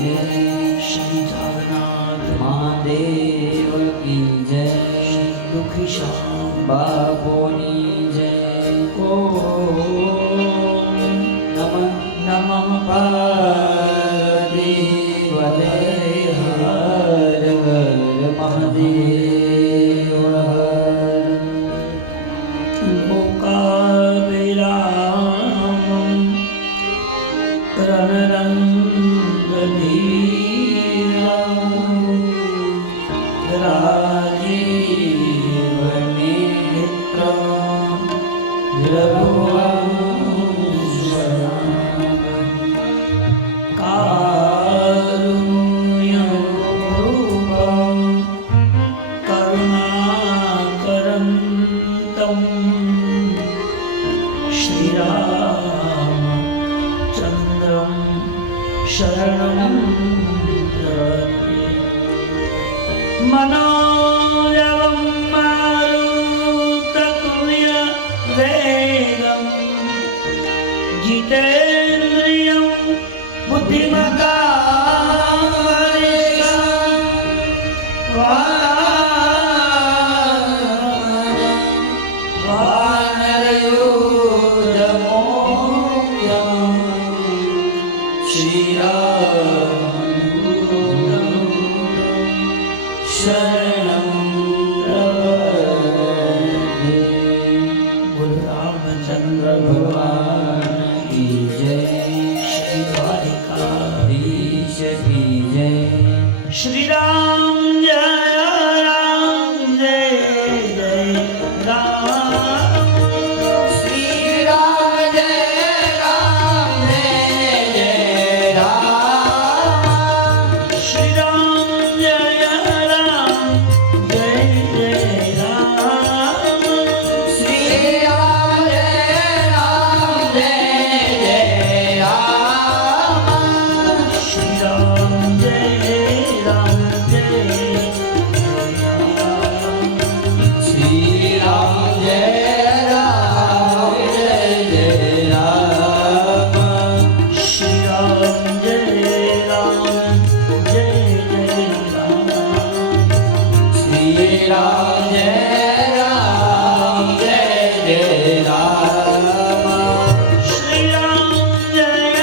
जय श्री जगन्नाथ महादेव की जय श्री दुखी श्याम बाबोनी जय ओम नमः नमः पार्वतीपते हर हर महादेव हर लोकाभिरामं रणरङ्गधीरं राजीवनेत्रं रघुवंशनाथं कारुण्यरूपं करुणाकरन्तं श्रीरामचन्द्रं शरणं प्रपद्ये मनोजवं मारुततुल्यवेगं जितेन्द्रियं बुद्धिमतां वानरयूथमोऽयं श्रीरामदूतं शरणं प्रपद्ये। बोलो रामचंद्र भगवान की जय श्री द्वारिकाधीश की जय श्री राम जय जय राम श्री राम जय राम श्री राम जय राम श्री राम श्री राम जय राम श्री राम जय राम श्री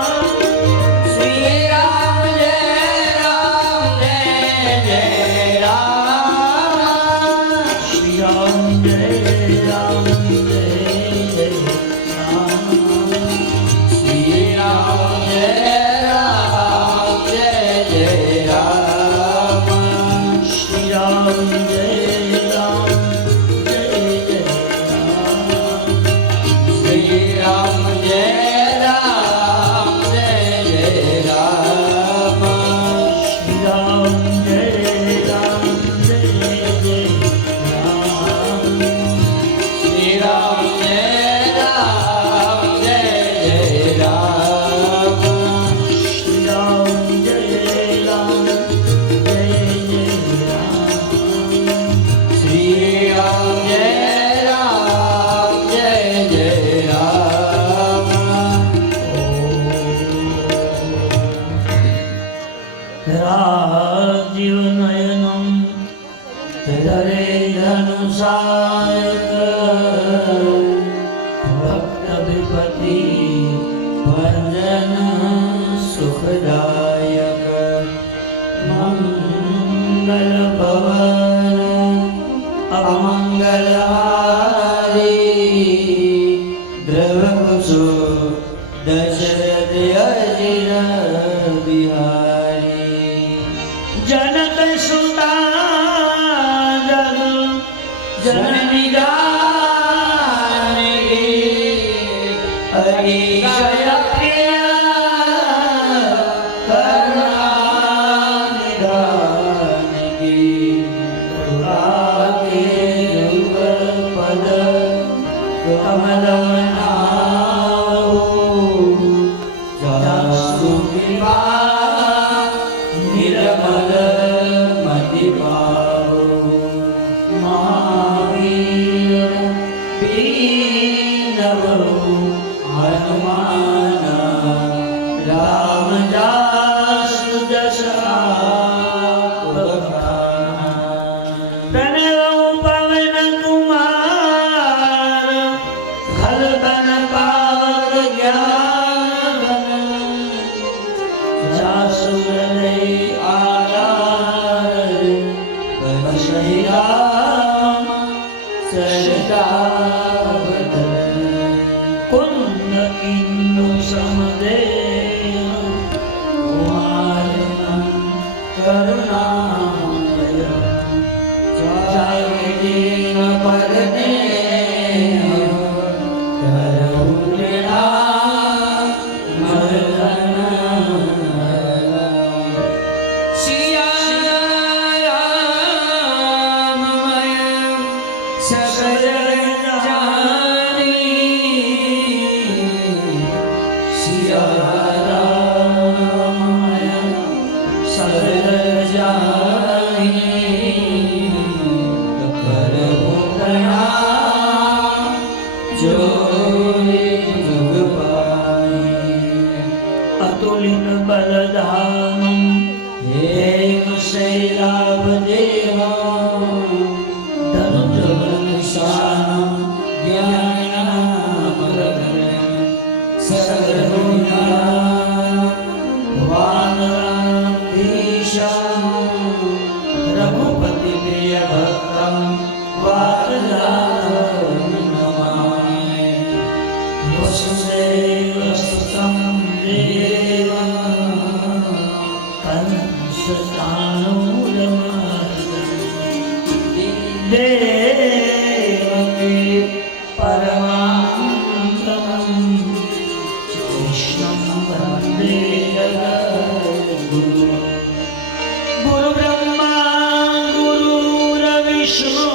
राम जय राम श्री राम जय राम श्री राम जय राजीवनयनं धनुषायक भक्तविपति भजन सुखदायक मंगल भवन अमंगलहारी द्रवकुसो दशरथ अजिर बिहारी जनक सुता जननी जानकी हरि जय प्रिय સુખીવા નિર્મલ મતિ પાવો મહાવીર પીનવ હનુમાન રામ જાસુ જસા તનવ પવન કુમાર ખલબન પાવક જ્ઞાન જાસુ હૃદય આધાર બસહિ રામ સરદા कुंद इंदु समदेव कुमार करुणामय जय दीन परने करुणा मरदन सिया राममय सकल अतुलित बलधामं हेम शैलाभदेवं धनुर्धनुषानं ज्ञानामृतम् सर्वगुणान् वानराधीशं रघुपति प्रियभक्तं वारजातं नमामि वसुदेवसुतं देवं कंसचाणूरमर्दनं देवकी परमानन्दं कृष्णं वन्दे जगद्गुरुं गुरुब्रह्मा गुरुर्विष्णु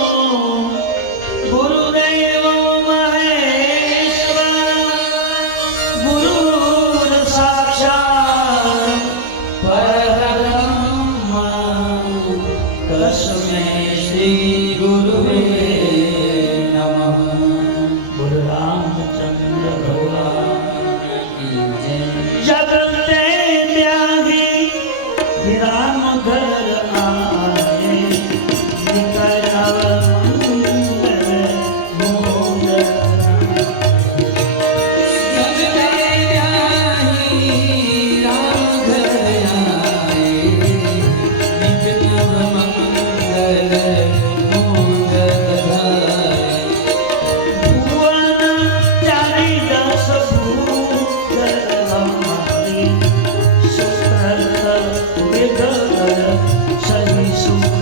गुरुदेवो महेश्वर गुरुर्साक्षात् परब्रह्म तस्मै श्री गुरुवे नमः। गुरु रामचंद्र भगवान की जय। जगते त्यागी राम घर आए निकल मंगल मोदन। जगते त्यागी राम घर आए निकल मंगल मोदन। भुवन चारि दस भूगल हमारी सही सुख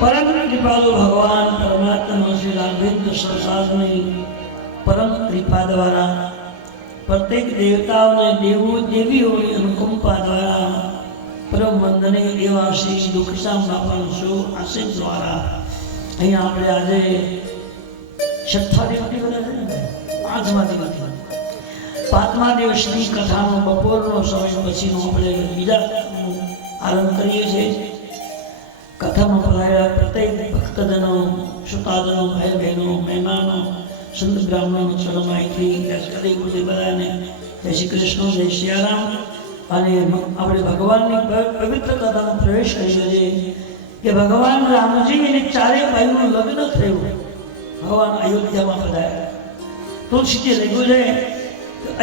परम कृपालु भगवान परमात्मा श्री राघवेंद्र संसार में परम कृपा द्वारा प्रत्येक देवताओं ने देवो देवीओं की अनुकंपा द्वारा परम वंदनीय एवा श्री दुखशाम बापा शो आशीष द्वारा અહીં આપણે આજે છઠ્ઠા દિવસની બધા છે ને પાંચમા દિવસની કથાનો બપોરનો સમય પછીનો આપણે બીજા આરંભ કરીએ છીએ। કથામાં પધારેલા પ્રત્યેક ભક્તજનો શ્રોતાજનો ભાઈ બહેનો મહેમાનો સંત બ્રાહ્મણો ચરમાઈથી કરી પૂજે બધાને જય શ્રી કૃષ્ણ જય સિયારામ। અને આપણે ભગવાનની પવિત્ર કથામાં પ્રવેશ કર્યો છે કે ભગવાન રામજી અને ચારે ભાઈઓનું લગ્ન થયું। ભગવાન અયોધ્યામાં પધાર્યા। તુલસીજી લખ્યું છે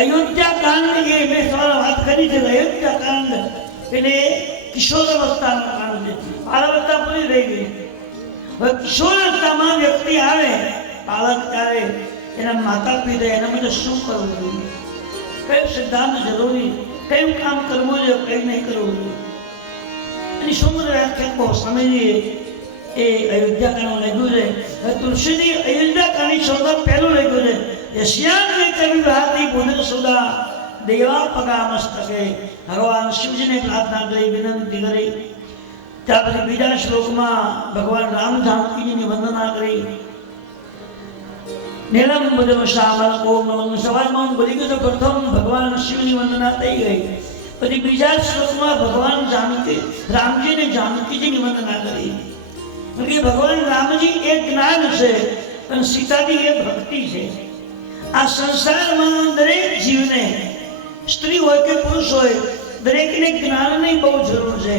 અયોધ્યા કાંડ એ મેં સવારે વાત કરી છે। અયોધ્યા કાંડ એટલે કિશોરાવસ્થાનો કાંડ છે। બાળવસ્થા પૂરી થઈ ગઈ। હવે કિશોરાવસ્થામાં વ્યક્તિ આવે બાળક ત્યારે એના માતા પિતા એના માટે શું કરવું જોઈએ, કયો સિદ્ધાંત જરૂરી, કયું કામ કરવું જોઈએ, કયું નહીં કરવું જોઈએ, એની સુંદર વ્યાખ્યા બહુ સમજીએ. એ અયોધ્યાકાંડ લખ્યું છે. તુલસીજી અયોધ્યાકાંડની સૌદા પહેલું લખ્યું છે. યશ્યાંગ કવિભાતી બુધ સુદા દેવા પગા મસ્તકે. ભગવાન શિવજીને પ્રાર્થના કરી, વિનંતી કરી. ત્યાર પછી બીજા શ્લોકમાં ભગવાન રામ જાનકીજીની વંદના કરી. નીલમ બુધમ શ્યામલ કોમલમ સવારમાં બોલી ગયો. પ્રથમ ભગવાન શિવની વંદના થઈ ગઈ. પછી બીજા શ્લોકમાં ભગવાન રામજીને જાનકીજીની વંદના કરી. ભગવાન રામજી એ જ્ઞાન છે અને સીતાજી એ ભક્તિ છે. આ સંસારમાં દરેક જીવને, સ્ત્રી હોય કે પુરુષ હોય, દરેકને જ્ઞાનની બહુ જરૂર છે.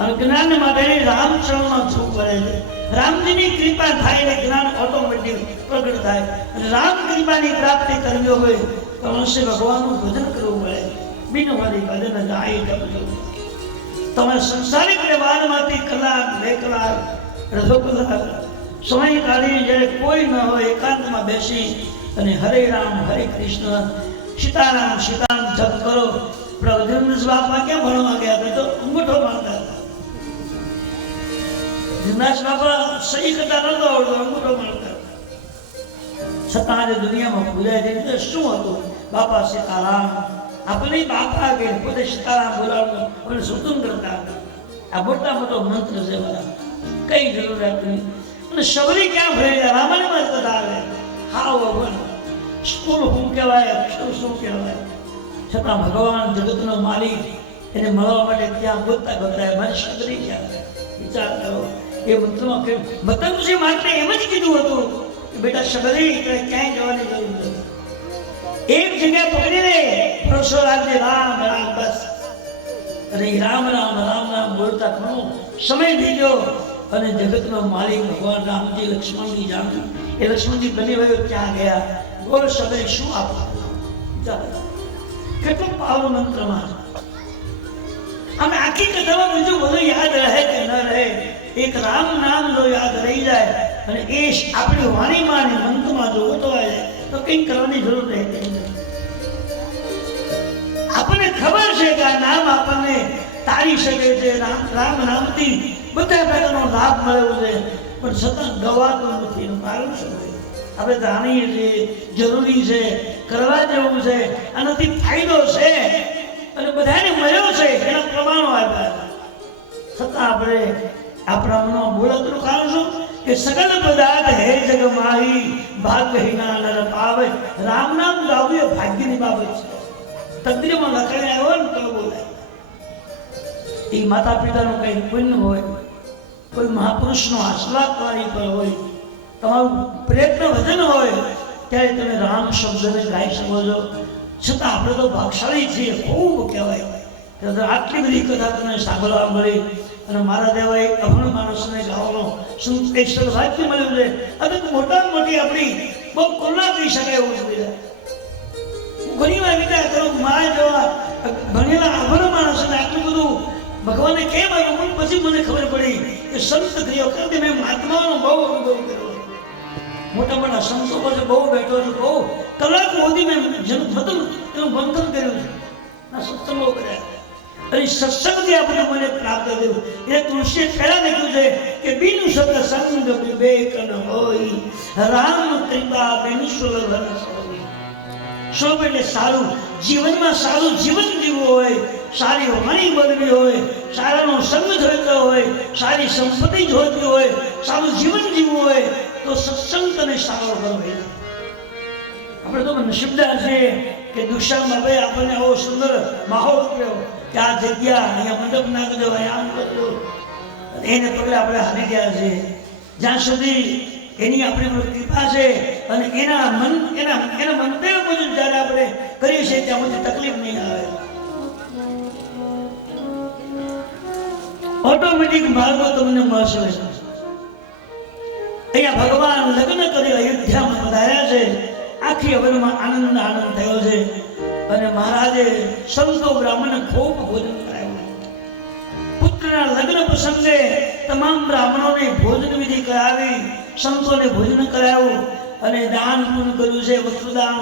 અને જ્ઞાન માટે રામચરણમાં જવું પડે છે. રામજીની કૃપા થાય એટલે જ્ઞાન ઓટોમેટિક પ્રગટ થાય. અને રામ કૃપાની પ્રાપ્તિ કરવી હોય તો મનુષ્ય ભગવાનનું ભજન કરવું પડે. બીજું મારી ભજન જાય કરજો. તમે સંસારિક વ્યવહારમાંથી કલાક, 2 કલાક, અડધો કલાક સમય કાઢીને જ્યારે કોઈ ન હોય એકાંતમાં બેસી અને હરે રામ હરે કૃષ્ણ સીતારામ સીતારામ જપ કરો. પ્રભુદાસ બાપા ક્યાં ભણવા ગયા હતા? તો અંગૂઠો મારતા હતા. જીવનાસ બાપા સહી કરતા નતો આવડતો, અંગૂઠો મારતા. છતાં આજે દુનિયામાં ભૂલાય છે શું હતું? બાપા સીતારામ આપણે બાપા કે પોતે સીતારામ બોલાવવાનું આપણે સુતુમ કરતા હતા. આ મોટા મોટો મંત્ર છે બધા, કઈ જરૂરિયાત નહીં. અને શબરી ક્યાં ભરેલા? રામાયણમાં કથા આવે. હા ભગવાન સ્કૂલ શું કહેવાય, અક્ષર શું કહેવાય? છતાં ભગવાન જગતનો માલિક એને મળવા માટે ત્યાં ગોતતા ગોતતા મારી શબરી ક્યાં? વિચાર કરો. એ મંત્રમાં મતલબ માત્ર એમ જ કીધું હતું કે બેટા શબરી ક્યાંય જવાની જરૂર નથી. એક જગ્યા પકડી લે, ભરોસો રાખજે, રામ રામ બસ. અને રામ રામ રામ રામ બોલતા ઘણો સમય થઈ ગયો. અને જગતનો માલિક ભગવાન રામજી લક્ષ્મણજી જાણ્યું. એ લક્ષ્મણજી બની ગયો ક્યાં ગયા? બોલ શબરી શું આપવા? કેટલું પાવન મંત્રમાં અમે આખી કથામાં બીજું બધું યાદ રહે કે ન રહે, એક રામ નામ જો યાદ રહી જાય અને એ આપણી વાણીમાં અને મંત્રમાં જો ઉતવાય તો કંઈક કરવાની જરૂર રહેતી નથી. આપણને ખબર છે કે આ નામ આપણને તારી શકે છે. રામ નામથી બધા પ્રકારનો લાભ મળ્યો છે, પણ છતાં ગવાતું નથી. એનું કારણ શું છે? આપણે જાણીએ છીએ જરૂરી છે, કરવા જેવું છે, આનાથી ફાયદો છે અને બધાને મળ્યો છે, એના પ્રમાણો આપ્યા. છતાં આપણે આપણા મનમાં બોલતનું કારણ શું? કે સકલ પદાર્થ હે જગ માહી ભાગ્યહીના નર પાવે. રામ નામ ગાવું એ ભાગ્યની બાબત છે. તકદીરમાં લખાઈ આવ્યો ને તો બોલાય. એ માતા પિતાનું કંઈ પુણ્ય હોય, કોઈ મહાપુરુષનો આશીર્વાદ તમારી પર હોય, તમારું પ્રયત્ન વજન હોય, ત્યારે તમે રામ શબ્દને ગાઈ શકો છો. છતાં આપણે તો ભાગશાળી છીએ, ખૂબ કહેવાય. આટલી બધી કથા તમને સાંભળવા મળી અને મારા દેવાય અભણ માણસને ગાવાનો સ્પેશિયલ વાક્ય મળ્યું છે. હવે મોટામાં મોટી આપણી બહુ કરુણા કહી શકાય એવું સુવિધા. ઘણી વાર વિચાર કરો, મારા જેવા ભણેલા અભણ માણસને આટલું બધું ભગવાને કેમ આવ્યું? પણ પછી મને ખબર પડી કે સંત ક્રિયા વખતે મેં મહાત્માનો બહુ અનુભવ કર્યો. મોટા મોટા સંતો પાસે બહુ બેઠો છું, બહુ કલાક સુધી મેં એનું મંથન કર્યું છે, સત્સંગો કર્યા. અને સત્સંગથી આપણે મને પ્રાપ્ત થયું. એ તુલસીએ પહેલા લખ્યું છે કે બિન સત્સંગ વિવેક ન હોય, રામ કૃપા બિન સુલભ ન હોય. સુલભ એટલે સારું, જીવનમાં સારું જીવન જીવવું હોય, સારી વાણી બોલવી હોય, સારાનો સંગ જોઈતો હોય, સારી સંપત્તિ જોઈતી હોય, સારું જીવન જીવવું હોય તો સત્સંગ તને સારો કરવો. આપણે તો નસીબદાર છીએ કે દુષ્યામાં ભાઈ આપણને આવો સુંદર માહોલ કર્યો કે આ જગ્યા અહીંયા મંડપ નાખજો, અહીંયા આમ કરજો. એને પગલે આપણે હારી ગયા છીએ. જ્યાં સુધી એની આપણી પર કૃપા છે અને એના મંતવ્ય મુજબ જ્યારે આપણે કરીએ છીએ ત્યાં બધી તકલીફ નહીં આવે. ઓટોમેટિક માર્ગો તમને મળશે. અહીંયા ભગવાન લગ્ન કરી અયોધ્યામાં પધાર્યા છે. આખી અવરમાં આનંદ થયો છે અને મહારાજે સંતો બ્રાહ્મણને ખૂબ ભોજન કરાવ્યું. પુત્રના લગ્ન પ્રસંગે તમામ બ્રાહ્મણોને ભોજન વિધિ કરાવી, સંતોને ભોજન કરાવ્યું અને દાન પૂર્ણ કર્યું છે, વસ્તુદાન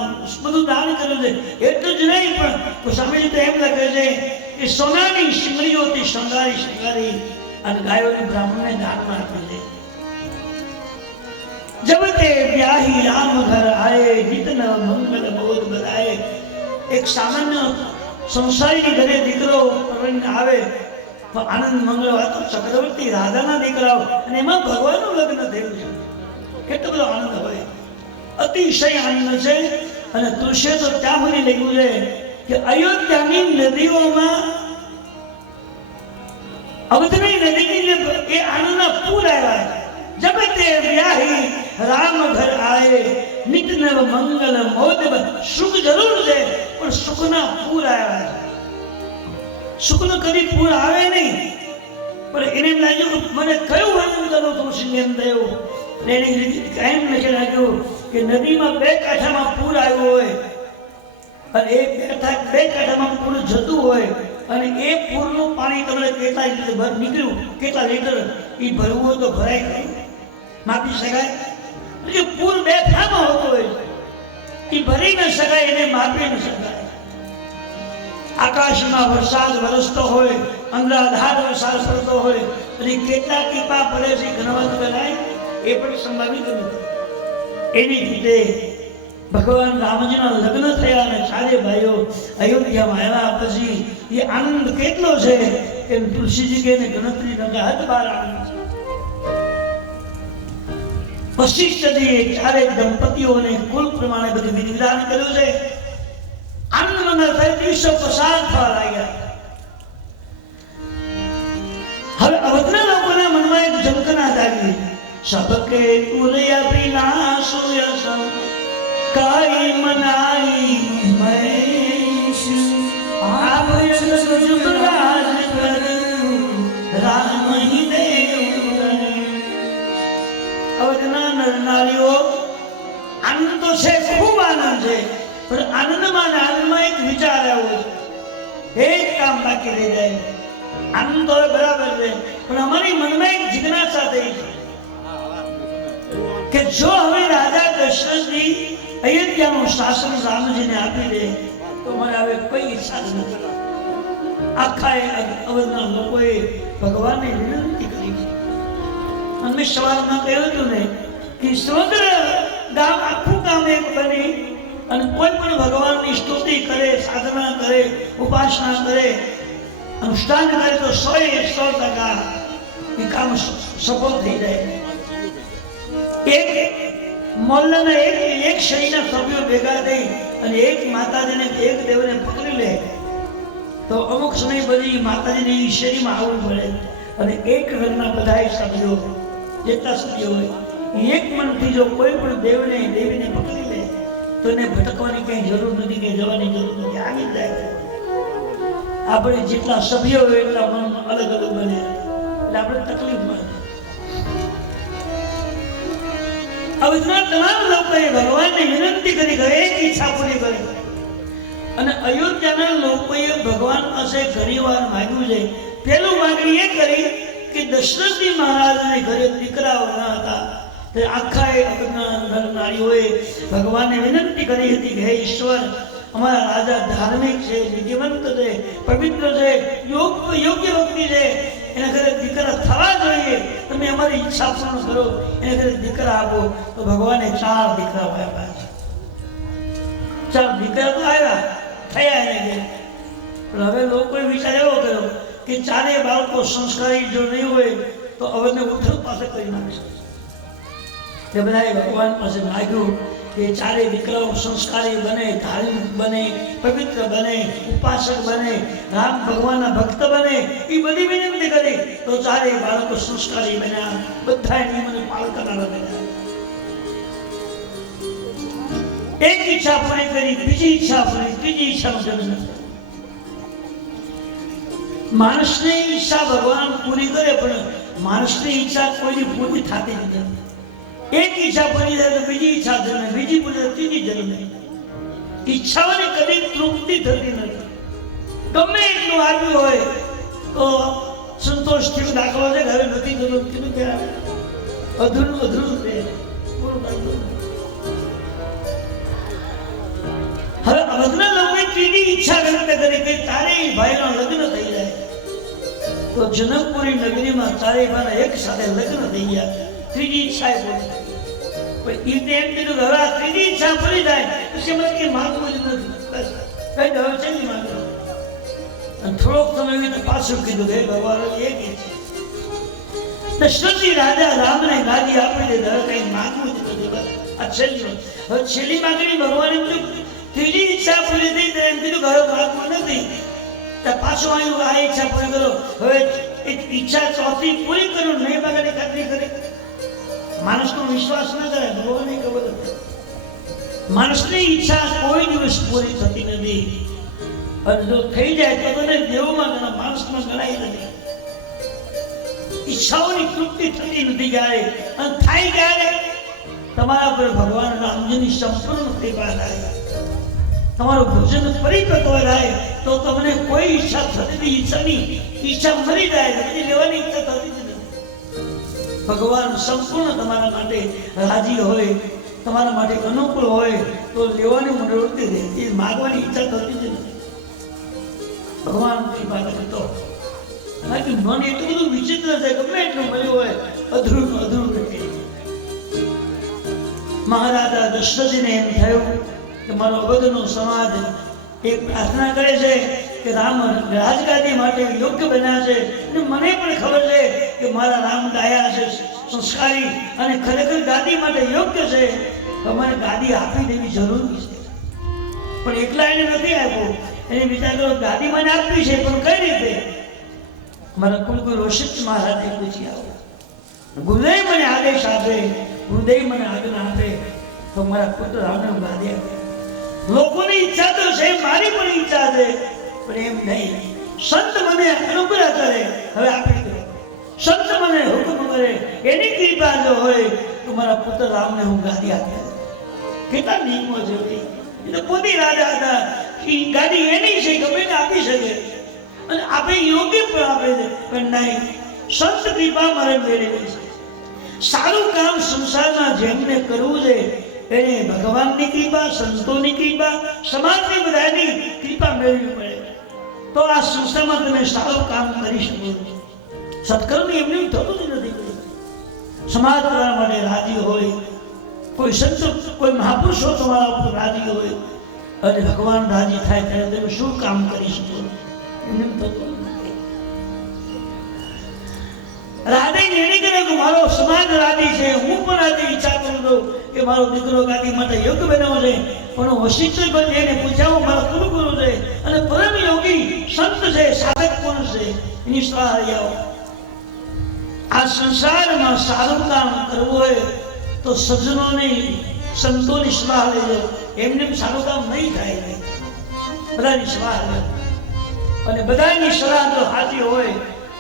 બધું દાન કર્યું છે. એટલું જ નહીં પણ સ્વામીજી તો એમ લખે છે કે સોનાની શિંગડીઓથી શણગારી અને ગાયોને બ્રાહ્મણને દાનમાં આપી છે. जब ते ब्याही राम घर आए नितन मंगल बोध बधाए. एक सामान्य સંસારી ઘરે દીકરો પરણીને આવે તો આનંદ મંગળ હોય. તો ચક્રવર્તી રાજાના દીકરાઓ અને એમાં ભગવાનનું લગ્ન થયું છે. કેટલો બધો આનંદ હોય, અતિશય આનંદ છે. અને તુલસીએ તો ત્યાં સુધી લખ્યું છે કે અયોધ્યાની નદીઓમાં અવધની નદીની એ આનંદના પૂર આવ્યા. जब ते ब्याही राम घर आए नित नव मंगल मोद. सुख जरूर છે પણ સુખના પૂર આવ્યા છે. સુખનો કદી પૂર આવે નહીં, પણ એને એમ લાગ્યું મને કયું વર્ણન કરું તુલસી એમ થયું. એને કાયમ લખી નાખ્યું કે નદીમાં બે કાંઠામાં પૂર આવ્યું હોય અને બે કાંઠામાં પૂર જતું હોય અને એ પૂરનું પાણી તમને કેટલા લીટર નીકળ્યું, કેટલા લીટર એ ભરવું હોય તો ભરાય ખરું, માપી શકાય? એટલે પૂર બે ખામાં હોતો હોય, એ ભરી ન શકાય, એને માપી ન શકાય. આકાશમાં વરસાદ વરસતો હોય, અંધાધાર વરસાદ પડતો હોય, એટલે કેટલા ટીપા પડે છે ગણવા કરાય એ પણ સંભાવિત નથી. એવી રીતે ભગવાન રામજીના લગ્ન થયા અને ચારે ભાઈઓ અયોધ્યામાં આવ્યા પછી એ આનંદ કેટલો છે કે તુલસીજી કે ગણતરી ન હદ બાર આનંદ છે. વશિષ્ઠજીએ ચારે દંપતીઓને કુલ પ્રમાણે બધું વિધિ વિધાન કર્યું છે. આનંદમાં થાય દિવસો પસાર થવા લાગ્યા. હવે અવધના લોકોના મનમાં એક ઝંખના જાગી. સબકે કુલયા વિનાશો યસ કાઈ મનાઈ મહેશ આભય સુજુગરાજ કર રામ હી દેવ. અવધના નારીઓ આનંદ તો છે, ખૂબ આનંદ છે, પણ આનંદમાં એક વિચાર આવ્યો છે. એક કામ બાકી રહી જાય. આનંદ તો બરાબર છે, પણ અમારી મનમાં એક જિજ્ઞાસા થઈ છે કે જો હવે રાજા દશરથજી અયોધ્યાનું શાસન રામજીને આપી દે તો મારે હવે કોઈ ઈચ્છા જ નથી. આખા અવધના લોકોએ ભગવાનને વિનંતી કરી છે. અમે સવારમાં કહ્યું હતું ને કે સમગ્ર ગામ આખું ગામ એક બની અને કોઈ પણ ભગવાનની સ્તુતિ કરે, સાધના કરે, ઉપાસના કરે, અનુષ્ઠાન કરે તો 100% એ કામ સફળ થઈ જાય. એક મોહલ્લાના એક શરીરના સભ્યો ભેગા થઈ અને એક માતાજીને એક દેવને પકડી લે તો અમુક સમય પછી માતાજીને એ શેરીમાં આવવું પડે અને એક ઘરના બધા સભ્યો જેટલા સભ્યો હોય એક મનથી જો કોઈ પણ દેવને દેવીને પકડી લે તો એને ભટકવાની કઈ જરૂર નથી, કઈ જવાની જરૂર નથી, આવી જાય. આપણે જેટલા સભ્યો હોય એટલા મન અલગ અલગ બને એટલે આપણે તકલીફ મળે. અવધના તમામ લોકોએ ભગવાનને વિનંતી કરી કે એક ઈચ્છા પૂરી કરે. અને અયોધ્યાના લોકોએ ભગવાન પાસે ઘણીવાર માંગ્યું છે. પહેલું માંગણી એ કરી કે દશરથજી મહારાજને ઘરે દીકરાઓ ન હતા તે આખા અવધના નારીઓએ ભગવાનને વિનંતી કરી હતી કે હે ઈશ્વર, અમારા રાજા ધાર્મિક છે, વિધિવંત છે, પવિત્ર છે, યોગ્ય વ્યક્તિ છે, એના ઘરે દીકરા થવા જોઈએ, તમે અમારી ઈચ્છા પૂર્ણ કરો, એના ઘરે દીકરા આપો. તો ભગવાને 4 દીકરા આપ્યા છે. 4 દીકરા તો આવ્યા થયા એને ઘરે. પણ હવે લોકોએ વિચાર એવો કર્યો કે 4 બાળકો સંસ્કારી જો નહીં હોય તો અવધને ઉદ્ધવ પાસે કરી નાખશે. તે બધાએ ભગવાન પાસે માગ્યું કે 4 દીકરાઓ સંસ્કારી બને, ધાર્મિક બને, પવિત્ર બને, ઉપાસક બને, રામ ભગવાનના ભક્ત બને. એ બધી વિનંતી કરી તો 4 બાળકો સંસ્કારી બન્યા, બધા નિયમોનું પાલન કરનારા બન્યા. એક ઈચ્છા પૂરી કરી, બીજી ઈચ્છા પૂરી, ત્રીજી ઈચ્છાનો જન્મ. માણસની ઈચ્છા ભગવાન પૂરી કરે પણ માણસની ઈચ્છા કોઈની પૂરી થતી નથી. એક ઈચ્છા પૂરી થાય તો બીજી ઈચ્છા જન્મે, બીજી પૂરી થાય ત્રીજી જન્મે. ઈચ્છાઓની કદી તૃપ્તિ થતી નથી. ગમે એટલું આવ્યું હોય તો સંતોષથી દાખલો છે હવે નથી જરૂર કીધું કે અધૂરું છે, પૂરું કરતું. ઈચ્છા વ્યક્ત કરી કે તારે ભાઈના લગ્ન થઈ જાય. તો જનકપુરી નગરીમાં ચારે ભાઈના એક સાથે લગ્ન થઈ ગયા. ત્રીજી ઈચ્છા પૂરી થઈ. પણ એ એમ કીધું કે હવે આ ત્રીજી ઈચ્છા પૂરી થાય પછી મને કઈ માગવું જ નથી, બસ કઈ હવે છે નહીં માગવું. અને થોડોક સમય પાછું કીધું કે ભગવાન એ કે છે દશરથજી રાજા રામને ગાદી આપી દે, હવે કઈ માગવું જ નથી, બસ આ છેલ્લી. હવે છેલ્લી માગણી ભગવાને કીધું ત્રીજી ઈચ્છા પૂરી થઈ તો એમ કીધું કે હવે માગવું નથી. પાછું આવ્યું આ ઈચ્છા પૂરી કરો, હવે એક ઈચ્છા ચોથી પૂરી કરો, નહીં માગવાની ખાતરી કરે. માણસનો વિશ્વાસ ન કરે, ભગવાનને ખબર હતી માણસની ઈચ્છા કોઈ દિવસ પૂરી થતી નથી. અને જો થઈ જાય તો તને દેવમાં ઘણા માણસમાં ગણાય નથી. ઈચ્છાઓની તૃપ્તિ થતી નથી જ્યારે, અને થાય ત્યારે તમારા પર ભગવાન રામજીની સંપૂર્ણ કૃપા થાય, તમારું ભોજન પરિપક્વ થાય તો તમને કોઈ ઈચ્છા થતી નથી. ઈચ્છાની ઈચ્છા મરી જાય તો પછી લેવાની ઈચ્છા થતી જ નથી. ભગવાન સંપૂર્ણ તમારા માટે રાજી હોય, તમારા માટે અનુકૂળ હોય તો લેવાની પ્રવૃત્તિ રહે, એ માગવાની ઈચ્છા થતી જ નથી. ભગવાન કૃપા કરે તો બાકી મન એટલું બધું વિચિત્ર છે, ગમે એટલું મળ્યું હોય અધૂરું રહે. મહારાજા દશરથજીને એમ થયું કે મારો અવધનો સમાજ એક પ્રાર્થના કરે છે કે રામ રાજગાદી માટે યોગ્ય બન્યા છે, અને મને પણ ખબર છે કે મારા રામ દયા છે, સંસ્કારી અને ખરેખર ગાદી માટે યોગ્ય છે. અમારે ગાદી આપી દેવી જરૂરી છે. પણ એકલા એને નથી આપ્યું, એને વિચાર કરો ગાદી મને આપવી છે પણ કઈ રીતે? મારા કુલગુરુ વશિષ્ઠ મહારાજે પૂછી આવો, ગુરુદેવ મને આદેશ આપે, ગુરુદેવ મને આજ્ઞા આપે તો મારા પુત્ર રામને હું ગાદી આપે. લોકોની ઈચ્છા તો છે, મારી પણ ઈચ્છા છે, પણ એમ નહીં. સંત મને અનુગ્રહ કરે, હવે આપી દો. સંત મને હુકમ કરે, એની કૃપા જો હોય તો મારા પુત્ર રામને હું ગાદી આપી. કેટલા નિયમો છે ભાઈ. એ તો પોતે રાજા હતા, એ ગાદી એની છે, ગમે તે આપી શકે અને આપે યોગ્ય પણ આપે છે. પણ નહીં, સંત કૃપા મારે મેળવી છે. સારું કામ સંસારમાં જેમને કરવું છે એને ભગવાનની કૃપા, સંતોની કૃપા, સમાજની બધાની કૃપા મેળવવી પડે તો આ સંસ્થામાં તમે સારું કામ કરી શકો. સત્કર્મ એમને થતું જ નથી. સમાજ તમારા માટે રાજી હોય, કોઈ સંત, કોઈ મહાપુરુષો તમારા ઉપર રાજી હોય અને ભગવાન રાજી થાય ત્યારે તમે શું કામ કરી શકો? એમને થતું નથી. રાધે નિર્ણય કર્યો કે મારો સમાજ રાજી છે, હું પણ રાજી ઈચ્છા કરું છું કે મારો દીકરો ગાદી માટે યોગ્ય બન્યો છે. પણ વશિષ્ઠ એને પૂછ્યા, મારા કુલગુરુ છે અને પરમ યોગી સંત છે, સાધક પુરુષ છે, એની સલાહ લઈ આવો. આ સંસારમાં સારું કામ કરવું હોય તો સજ્જનોની, સંતોની સલાહ લેજો. એમને સારું કામ નહીં થાય, બધાની સલાહ લે. અને બધાની સલાહ જો સાચી હોય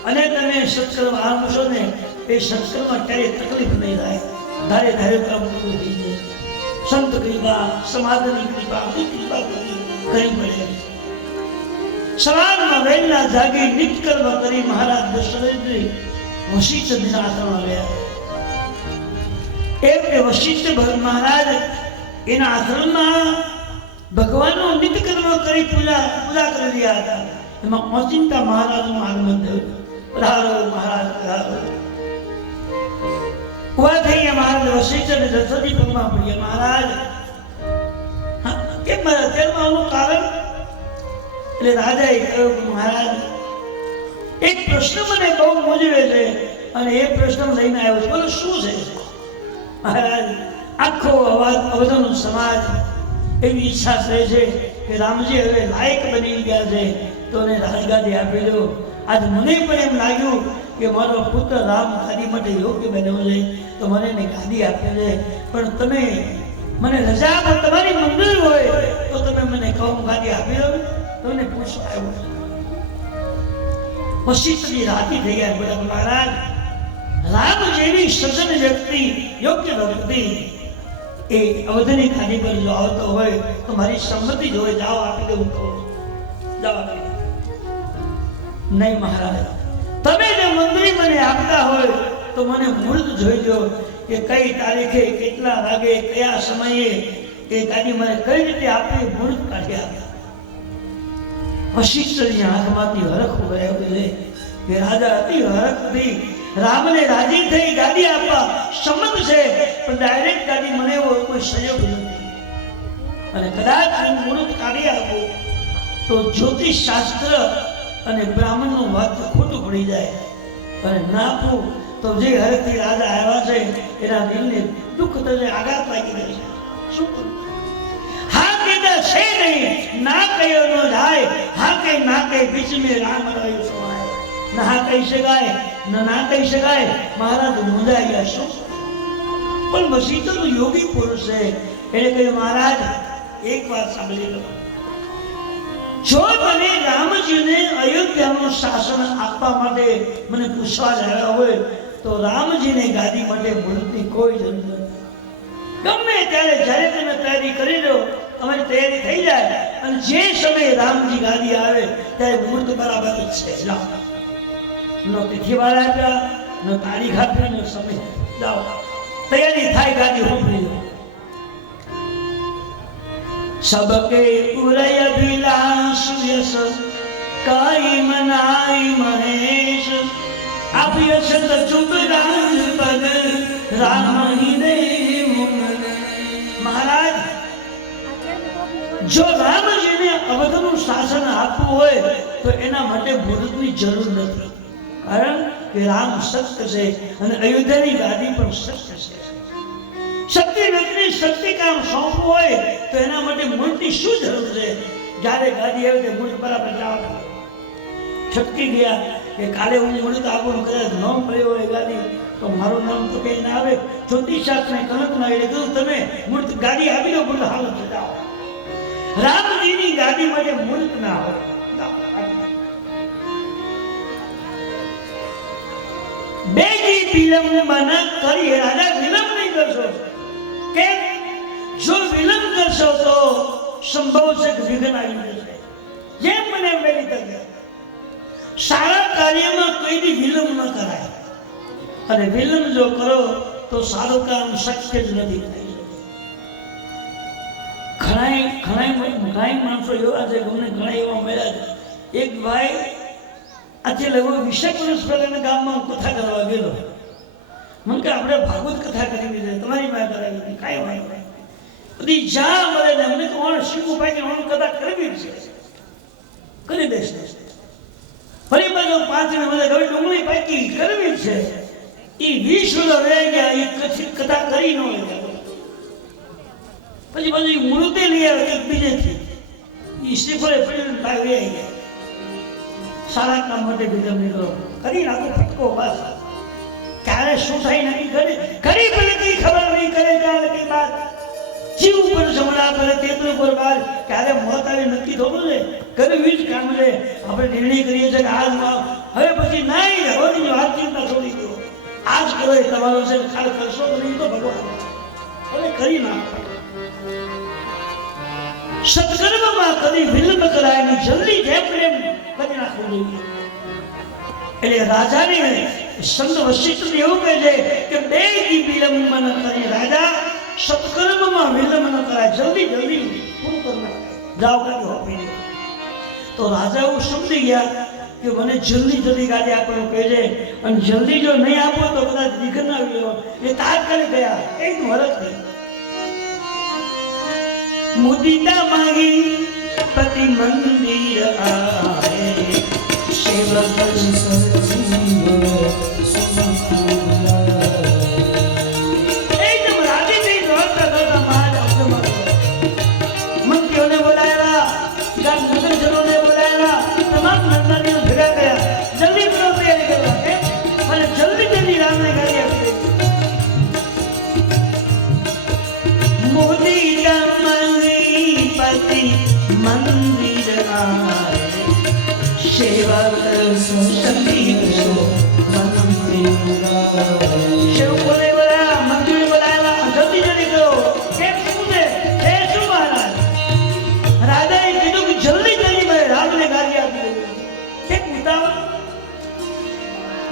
અને તમે સત્કર્મ આરંભશો ને, એ સત્કર્મમાં ક્યારેય તકલીફ નહીં થાય. ધારે ધારે કામ પૂરું થઈ જાય. સંત કૃપા, સમાજની કૃપા, આપણી કૃપા કરી પડે. સવારમાં વહેલા જાગી નિત્યકર્મ કરી મહારાજ દશરથજી વશિષ્ઠજીના આશ્રમમાં ગયા. એટલે વશિષ્ઠ મહારાજ એના આશ્રમમાં ભગવાનનો નિત્યકર્મ કરી પૂજા કરી રહ્યા હતા. એમાં ઓચિંતા મહારાજનું આગમન થયું. પધારો મહારાજ, પધારો. ઉભા થઈ ગયા મહારાજ. વશિષ્ઠ અને દશરથજી પગમાં પડ્યા. મહારાજ કેમ મારા અત્યારમાં આવવાનું કારણ? એટલે રાજાએ કહ્યું કે મહારાજ એક પ્રશ્ન મને બહુ મૂંઝવે છે અને એ પ્રશ્ન લઈને આવ્યો છું. બોલો શું છે? મહારાજ આખો અવધનો સમાજ એવી ઈચ્છા કરે છે કે રામજી હવે લાયક બની ગયા છે તો એને રાજગાદી આપી દો. આજ મને પણ એમ લાગ્યું કે મારો પુત્ર રામ ગાદી માટે યોગ્ય બન્યો છે તો મને એને ગાદી આપે છે. પણ તમે મને રજા આપો, તમારી મંજૂર હોય તો તમે મને કહો, ગાદી આપી દો. તમને પૂછવા આવ્યો. વશિષ્ઠજી રાજી થઈ ગયા. બોલા મહારાજ, રામ જેવી સજ્જન વ્યક્તિ, યોગ્ય વ્યક્તિ એ અવધની ગાદી પર જો આવતો હોય તો મારી સંમતિ જ હોય. જાઓ આપી દઉં કહું, જાઓ આપી દઉં. નહીં મહારાજ, તમે જે મંત્રી મને આપતા હોય તો મને મુહૂર્ત જોઈજો કે કઈ તારીખે, કેટલા વાગે, કયા સમયે એ ગાદી મને કઈ રીતે આપવી, મુહૂર્ત કાઢી આપ્યા. વશિષ્ઠની આંખમાંથી હરખ ઉભરાયો છે કે રાજા અતિ હરખથી રામને રાજી થઈ ગાદી આપવા સંમત છે, પણ ડાયરેક્ટ ગાદી મને એવો કોઈ સંયોગ નથી. અને કદાચ હું મુહૂર્ત કાઢી આપું તો જ્યોતિષ શાસ્ત્ર અને બ્રાહ્મણનું વાક્ય ખોટું પડી જાય, અને ના આપું તો જે હરખથી રાજા આવ્યા છે એના દિલને દુઃખ થશે, આઘાત લાગી જશે. શું કરું? હા કીધા છે નહીં, ના કયો ન જાય. હા કે ના કે બીચ મેં રામ રહ્યો સમાય. ના કહી શકાય ના કહી શકાય. મહારાજ મૂંઝાઈ ગયા. શું? પણ વશિષ્ઠ તો યોગી પુરુષ છે. એને કહ્યું મહારાજ એક વાત સાંભળી લો. જો તમે રામજીને અયોધ્યાનું શાસન આપવા માટે મને પૂછવા આવ્યા હોય તો રામજીને ગાદી માટે મુહૂર્તની કોઈ જરૂર નથી. ગમે ત્યારે જ્યારે તમે તૈયારી કરી લો, તમારી તૈયારી થઈ જાય અને જે સમયે રામજી ગાદી આવે ત્યારે મુહૂર્ત બરાબર જ છે. જાઓ, નો તિથિવાર આપ્યા, નો તારીખ આપી, નો સમય. જાઓ, તૈયારી થાય, ગાદી હોંપી લો. सबके उरय अभिलाष यश काई मनाई महेश. आप यश चुप राज पद राम ही देव. महाराज જો રામજીને અવધનું શાસન આપવું હોય તો એના માટે મુહૂર્તની જરૂર નથી, કારણ કે રામ સત્ય છે અને અયોધ્યાની ગાદી પણ સત્ય છે. શક્તિ વ્યક્તિ શક્તિ કામ સોંપવું હોય તો એના માટે મુહૂર્તની શું જરૂર છે? જ્યારે ગાદી આવે તે મુહૂર્ત બરાબર જવા છટકી ગયા કે કાલે હું મુહૂર્ત આપું, કદાચ ન મળ્યો હોય ગાદી તો મારું નામ તો કઈ ના આવે. જ્યોતિષ શાસ્ત્ર કલંક ના એટલે કીધું તમે મુહૂર્ત ગાદી આપી દો, મુહૂર્ત હાલત જાઓ. રામજીની ગાદી માટે મુહૂર્ત ના હોય. બેજી વિલંબ મન કરી રાજા વિલંબ નહીં કરશો. કે જો વિલંબ કરશો તો સંભવ છે કે વિઘ્ન આવી જશે. જેમ મને વહેલી તકે સારા કાર્યમાં કોઈની વિલંબ ન કરાય, અને વિલંબ જો કરો તો સારું કામ શક્ય જ નથી થઈ શકે. ઘણા માણસો એવા છે, ગમને ઘણા એવા મળ્યા છે. એક ભાઈ આજે લગભગ 20 વર્ષ પહેલા ગામમાં કથા કરવા ગયેલો. મને કે આપણે ભાગવત કથા કરવી છે, તમારી માં કરાવી કાંઈ વાંધો નહીં. બધી જ્યાં મળે ને અમને કોણ શીખવું ભાઈ ઓણ કથા કરવી છે, કરી દેશે. ફરી બાજુ 5 મને હવે ડુંગળી પાકી કરવી છે. એ 20 વર્ષ રહી ગયા, એ કથા કરી ન હોય. પછી બધું મૂર્તે લઈ આવે એક બીજેથી, એ શ્રીફળે પડીને ભાઈ આવી ગયા. સારા કામ માટે વિલંબ નહીં કરો, કરી નાખો ફટકો બસ. ક્યારે શું થાય નક્કી કરે, કરી ભલે કઈ ખબર નહીં કરે ત્યારે કઈ વાત જીવ ઉપર સમણા કરે તેટલું પર બાર ક્યારે મોત આવે નક્કી થતું છે. કરવી જ કામ છે. આપણે નિર્ણય કરીએ છીએ કે આજ હવે પછી નહીં, હવે વાત ચિંતા છોડી દો. આજ કરો એ તમારો છે, ખાલી કરશો તો નહીં તો ભગવાન હવે કરી નાખો. સત્કર્મમાં કદી વિલંબ કરાય નહીં, જલ્દી જેમ પ્રેમ કરી નાખવું જોઈએ. એટલે રાજાને સંત વશિષ્ઠ એવું કહે છે કે બે દી વિલંબ ન કરી. રાજા સત્કર્મમાં વિલંબ ન કરાય, જલ્દી પૂરું કરી નાખે. જાઓ ગાડી હોપી. તો રાજા એવું સમજી ગયા કે મને જલ્દી ગાડી આપવાનું કહે છે, અને જલ્દી જો નહીં આપો તો કદાચ વિઘ્ન આવી ગયો. એ તાત્કાલિક ગયા, એક વરસ નહીં. મુદિતા માંગી પતિ મંદિર આए, સેવક एकदम राजी थी. दौड़ता दौड़ता महाराज मंत्रियों ने बुलाया, नगरजनों ने बुलाया, तमाम नंदानियों भिड़ा गया. जल्दी करो तैयारी करवा के मैंने जल्दी राम ने गाड़ी आपी. मोदी पति मंदिर आए, सेवक सेवकों ने बोला, मंत्री ने बोलाया, जल्दी करो. કેમ શું છે? એ શું મહારાજ? રાજાએ કીધું કે જલ્દી મેં રામને ગાદી આપી દીધી. કેમ ઉતાવળ?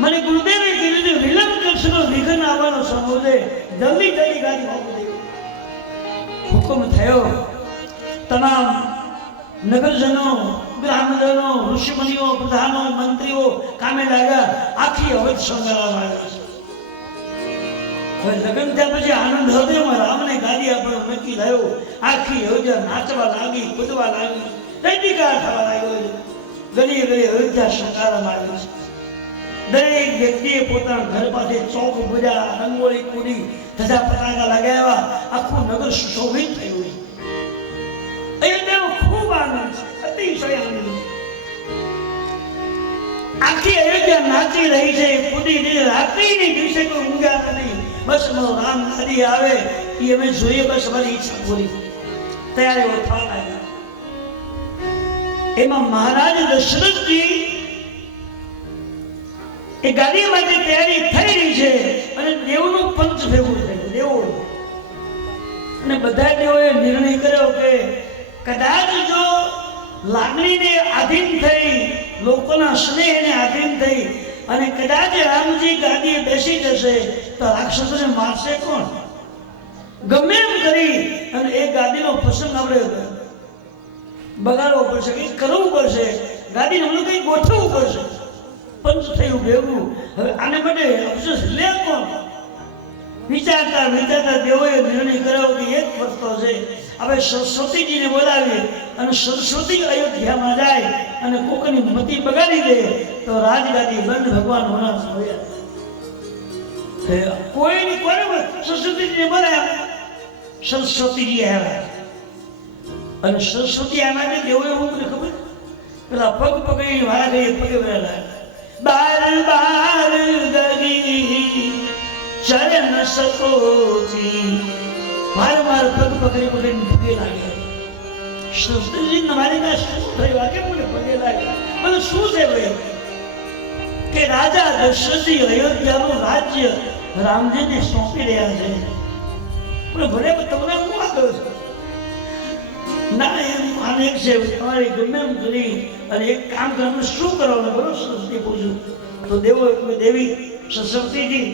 મને ગુરુદેવે કીધું વિલંબ કરશો તો વિઘ્ન આવવાનો સંભવ છે, જલ્દી ગાદી આપી દીધી. હુકમ થયો. તમામ નગરજનો, ગ્રામજનો, ઋષિમુનિઓ, પ્રધાનો, મંત્રીઓ કામે લાગ્યા. આખી અવધ સંગાળવામાં આવી છે. હવે લગ્ન થયા પછી આનંદ હૃદયમાં રામને ગાદી આપણને નક્કી થયો. આખી અયોધ્યા નાચવા લાગી, કૂદવા લાગી, જયકાર થવા લાગ્યો. ગલીએ ગલીએ અયોધ્યા શણગારવામાં આવી છે. દરેક વ્યક્તિએ પોતાના ઘર પાસે ચોક પૂજા, રંગોળી પૂરી, ધજા પતાકા લગાવ્યા. આખું નગર સુશોભિત થયું. અયોધ્યાનો ખૂબ આનંદ છે, અતિશય આનંદ છે. આખી અયોધ્યા નાચી રહી છે, કૂદી રહી. રાત્રિની દિવસે કોઈ ઊંઘ્યા નથી. બસ રામ ગાદી આવે એ અમે જોઈએ, બસ અમારી ઈચ્છા પૂરી. તૈયારીઓ થવા લાગી. એમાં મહારાજ દશરથજી એ ગાદી માટે તૈયારી થઈ રહી છે અને દેવનું પંચ ભેગું થયું. દેવો અને બધા દેવોએ નિર્ણય કર્યો કે કદાચ જો લાગણીને આધીન થઈ, લોકોના સ્નેહને આધીન થઈ અને કદાચ રામજી ગાદીએ બેસી જશે તો રાક્ષસોને મારશે કોણ? ગમે એમ કરી અને એ ગાદીનો પ્રસંગ આપણે બગાડવો પડશે, કંઈક કરવું પડશે, ગાદીને હમણાં કંઈક ગોઠવવું પડશે. પંચ થયું ભેગું. હવે આને માટે અફસોસ લે કોણ? વિચારતા વિચારતા દેવોએ નિર્ણય કર્યો કે એક રસ્તો છે, હવે સરસ્વતીજીને બોલાવીએ અને સરસ્વતી અયોધ્યામાં જાય અને કોકની મતી બગાડી દે તો રાજગાદી બંધ. ભગવાન હોના સોયા કોઈની કોને સરસ્વતીજીને બોલાવ્યા. સરસ્વતીજી આવ્યા અને સરસ્વતી આવ્યા. દેવોએ હું મને ખબર પેલા પગ પકડી વાળા ગઈ પગે વળેલા. બાર બાર ગગી ચરણ સકોજી, વારંવાર પગ પકડી પકડીને પગે લાગ્યા. સરસ્વતીજી મારી ના શું થયું? આ કેમ મને પગે લાગ્યા? મને શું છે ભાઈ કે રાજા દશરથજી અયોધ્યાનું રાજ્ય રામજીને સોંપી રહ્યા છે. ભલે તમને હું વાંધો છે ના, એમ અનેક છે. તમારી ગમે એમ કરી અને એક કામ કરવાનું શું કરવાનું? બરોબર સરસ્વતી પૂછ્યું તો દેવો દેવી સરસ્વતીજી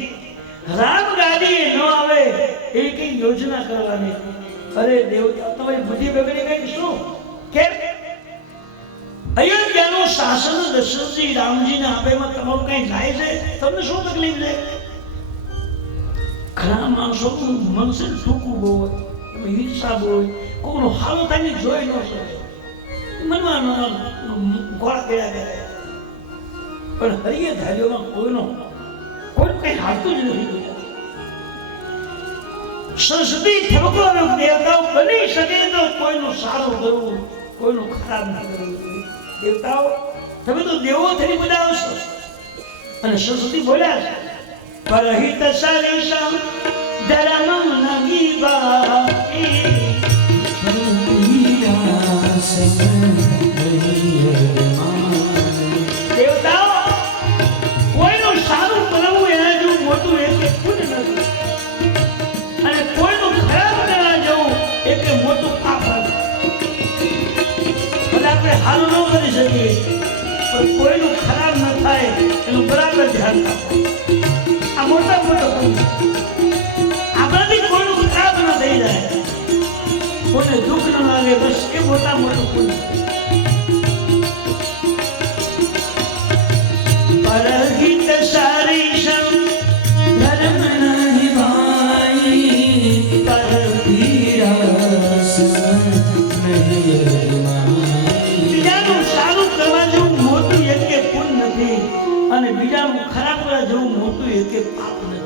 રામ ગાદી ન આવે એવી કઈ યોજના કરવાની. અરે દેવતા તમારી બુદ્ધિ બગડી ગઈ શું? કેમ? અયોધ્યાનું શાસન દશરથજી રામજીને આપે એમાં તમારું કઈ જાય છે? તમને શું તકલીફ છે? ઘણા માણસોનું મન છે ટૂંકું બહુ હોય, હિંસા બહુ હોય, કોઈનો હાલ થાય જોઈ ન શકે, મનમાં ગોળા કર્યા કરે. પણ હરિએ ધાર્યોમાં કોઈ કઈ હાલતું જ નથી. સરસ્વતી ઠપકો દેવતાઓ બની શકે તો કોઈનું સારું કરવું, કોઈનું ખરાબ ના કરવું. દેવતાઓ તમે તો દેવો થઈ બધા આવશો. અને સરસ્વતી બોલ્યા છે પરહિત સરેશમ ધર્મમ નગી બાકી દેવતાઓ કોઈનું સારું કરવું એના જેવું મોટું એક ખુદ નથી અને કોઈનું ખરાબ કરવા જવું એક મોટું પાપ નથી. ભલે આપણે હારું ન કરી શકીએ પણ કોઈનું ખરાબ ન થાય એનું બરાબર ધ્યાન રાખવું. આ મોટા મોટો આપણાથી કોઈનું ખરાબ ન થઈ જાય, કોઈને દુઃખ ન લાગે, બસ એ મોટા મોટું પુણ્ય. પરહિત સારીશમ ધર્મ નહિ ભાઈ પર પીરસ બીજાનું સારું કરવા જેવું મોટું એક પુણ્ય નથી અને બીજાનું ખરાબ કરવા જેવું મોટું એક પાપ નથી.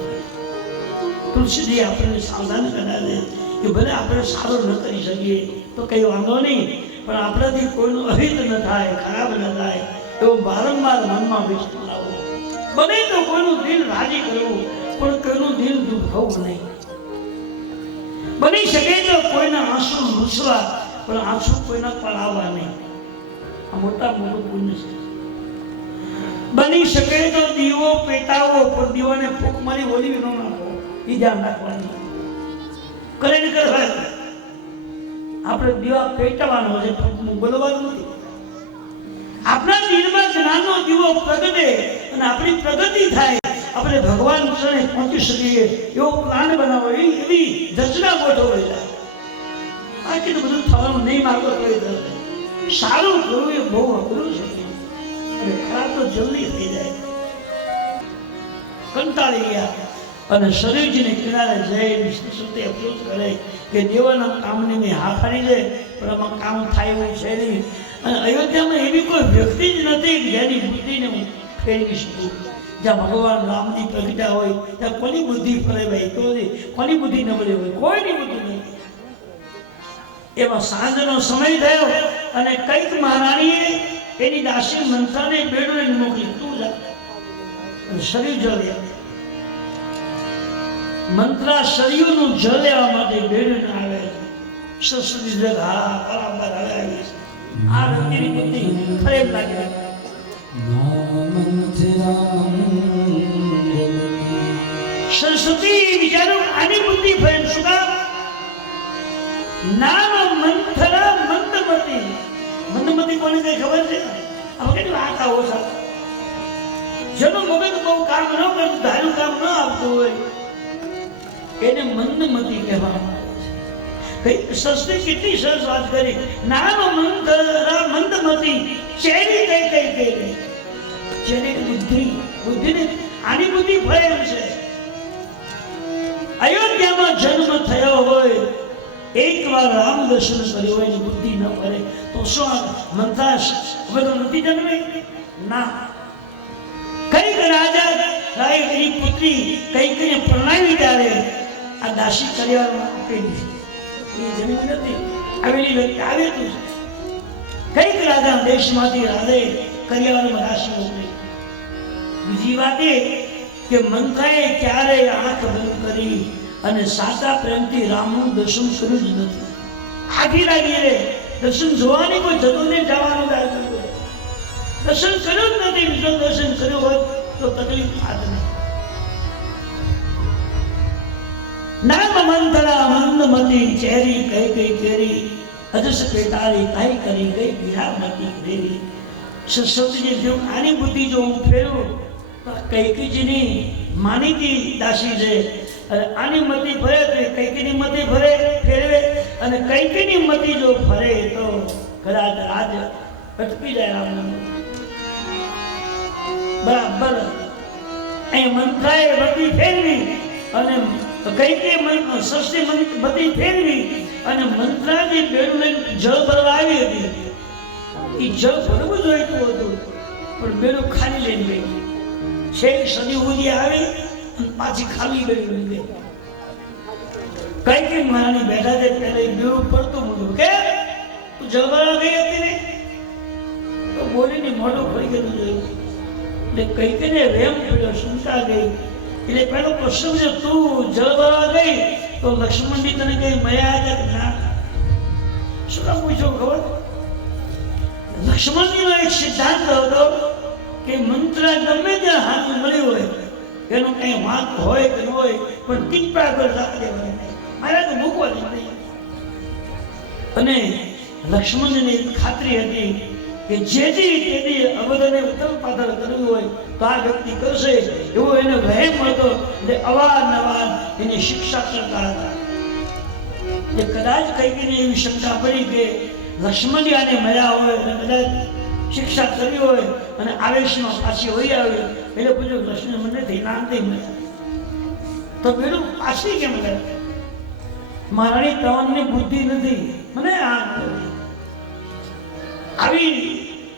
તુલસીજી આપણને સાવધાન કરાવે કે ભલે આપણે સારું ન કરી શકીએ તો કઈ વાંધો નહીં, પણ આપણાથી કોઈનું અહિત ન થાય, ખરાબ ન થાય એવું વારંવાર મનમાં વિચાર લાવવો. બને તો કોઈનું દિલ રાજી કરવું પણ કોઈનું દિલ દુભાવવું નહીં. બની શકે તો કોઈના આંસુ લૂછવા પણ આંસુ કોઈના પડાવવા નહીં. આ મોટા મોટું પુણ્ય છે. બની શકે તો દીવો પેટાવો પણ દીવાને ફૂંક મારી ઓલી ન નાખો, એ ધ્યાન રાખવાનું. કરે ને કરે આપણે દીવા પેટવાનો છે, બોલવાનું નથી. આપણા દિલમાં જ્ઞાનનો દીવો પ્રગટે અને આપણી પ્રગતિ થાય, આપણે ભગવાન ચરણે પહોંચી શકીએ એવો પ્લાન બનાવો, એવી રચના ગોઠવો. બાકી તો બધું થવાનું નહીં માગો તો સારું કરવું એ બહુ અઘરું છે અને ખરાબ તો જલ્દી થઈ જાય. કંટાળી ગયા અને શરીરજીને કિનારે જઈને સુતે અફસોસ કરે કે દેવાના કામને મેં હા પાડી દે પણ આમાં કામ થાય એવું છે નહીં. અને અયોધ્યામાં એવી કોઈ વ્યક્તિ જ નથી કે જેની બુદ્ધિને હું ફેરવી શકું. જ્યાં ભગવાન રામજી પ્રગટ્યા હોય ત્યાં કોની બુદ્ધિ ફરે ભાઈ તો કોની બુદ્ધિ નબળી હોય? કોઈની બુદ્ધિ નથી. એમાં સાંજનો સમય થયો અને કઈક મહારાણીએ એની દાસી મંથરાને બેડું મોકલી, તું જા શરીર જળ લેવા. મંત્રા શરીરનું જળ લેવા માટે બેડું આવે છે. સસરી જગ હા બરાબર હવે આવી છે. આ વ્યક્તિની બુદ્ધિ ફરે લાગે. સરસ્વતી વિચારો આની બુદ્ધિ ફરે શું કામ? નામ મંથરા મંદમતી. મંદમતી કોને કઈ ખબર છે? હવે કેટલું આ કાવો છે જેનું મગજ બહુ કામ ન કરતું, ધારું કામ ન આપતું હોય એને મંદમતી કહેવામાં આવે છે. સસ્તી કેટલી સરસ વાત કરી. નામ મંથરા મંદમતી ચેરી કઈ કઈ કઈ જેની બુદ્ધિને આની બુદ્ધિ ફરે એમ છે. અયોધ્યામાં જન્મ થયો હોય, એકવાર રામ દર્શન કર્યું હોય એની બુદ્ધિ ન ફરે તો શું મંથરા હવે તો નથી જન્મે? ના. કઈક રાજા એની પુત્રી કઈકને પરણાવી ત્યારે આ દાસી કરિયાવરમાં આપેલી છે. એ જમીન નથી આવેલી વ્યક્તિ આવેલું છે. કઈક રાજા દેશમાંથી રાધે કરિયાવરમાં દાસી મોકલી. બીજી વાત એ કે મંથરાએ ક્યારેય આંખ બંધ કરી અને સાચા પ્રેમથી રામનું દર્શન કર્યું જ નથી. આખી લાગી રે દર્શન જોવાની કોઈ જતો ને જવાનું દર્શન કર્યું જ નથી. જો દર્શન કર્યું હોત તો તકલીફ થાત નહીં. નામ મંથરા મંદમતી ચેરી કઈ કઈ કેરી અજસ પેટાળી કાઈ કરી ગઈ વિહામતી દેવી. સરસ્વતીજી જો આની બુદ્ધિ જો હું ફેરવું તો કૈકેયીની માનીતી દાસી છે અને આની મતી ફરે તો કૈકેયીની મતી ફરે ફેરવે અને કૈકેયીની મતી જો ફરે તો કદાચ રાજ અટકી જાય રામનું. બરાબર અહીં મંથરાએ બધી ફેરવી અને કૈકેયી સસ્તી બધી ફેરવી અને મંથરાજી બેડું લઈને જળ ભરવા આવી હતી. એ જળ ભરવું જોઈતું હતું પણ બેડું ખાલી લઈને ગઈ. છેક સદી સુધી આવી અને પાછી ખાલી બેડું લઈ ગઈ. કૈકેયી મહારાણી બેઠા છે પહેલા બેડું પડતું મૂક્યું કે તું જળ ભરવા ગઈ હતી ને તો બોલીને મોઢું ફરી ગયું જોયું. એટલે કૈકેયીને વેમ પડ્યો, શંકા ગઈ. એટલે પેલો પ્રશ્ન છે તું જળ ભરવા ગઈ તો લક્ષ્મણજી તને કઈ મળ્યા કે ના? શું કામ પૂછ્યું ખબર? લક્ષ્મણજીનો એક સિદ્ધાંત હતો કે મંત્રા ગમે ત્યાં હાથ મળ્યો હોય એનો કઈ વાંક હોય કે ન હોય પણ ટીપા પર રાખી દેવાય નહીં, મારે તો મૂકવા નહીં. અને લક્ષ્મણજીને એક ખાતરી હતી કે જેથી તેથી અવધને ઉત્તમ પાત્ર કરવું હોય તો આ વ્યક્તિ કરશે એવો એને વહેમ હતો. એટલે અવારનવાર એની શિક્ષા કરતા હતા. એટલે કદાચ કૈકેયીને એવી શંકા પડી કે લક્ષ્મણજી આને મળ્યા હોય અને કદાચ શિક્ષા કરી હોય અને આવેશમાં પાછી હોઈ આવી એટલે પૂછ્યું લક્ષ્મણ મને ધીનાંતિ મળ્યા તો બેડું પાછી કેમ કરે? મહારાણી તવનની બુદ્ધિ નથી, મને આ આવી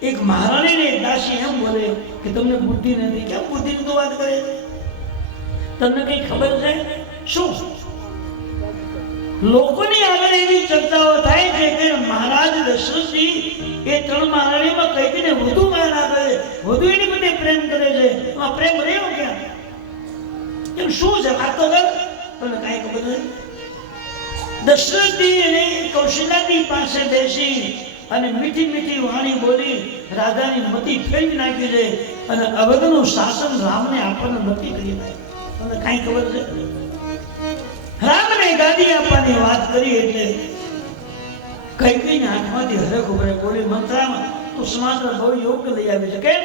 એક મહારાણીને દાસી એમ બોલે કે તમને બુદ્ધિ નથી. કેમ બુદ્ધિની તો વાત કરે? તમને કઈ ખબર છે શું? લોકોની આગળ એવી ચર્ચાઓ થાય છે કે મહારાજ દશરથજી એ ત્રણ મહારાણીમાં કૈકેયીને વધુ માન આપે છે, વધુ એની બધે પ્રેમ કરે છે. એમાં પ્રેમ રહ્યો ક્યાં? એમ શું છે? વાત તો કર. તમને કાંઈ ખબર નથી. દશરથજી અને કૌશલ્યાજી પાસે બેસી અને મીઠી મીઠી વાણી બોલી રાજાની મતી ફેરવી નાખી છે અને અવધનું શાસન રામને આપણને નક્કી કરી નાખ્યું. તમને કાંઈ ખબર છે? રામને ગાદી આપવાની વાત કરી એટલે કૈકેયીના હાથમાંથી હરખ ઉભરે બોલી મંત્રામાં તું સમાચાર બહુ યોગ્ય લઈ આવી છે. કેમ?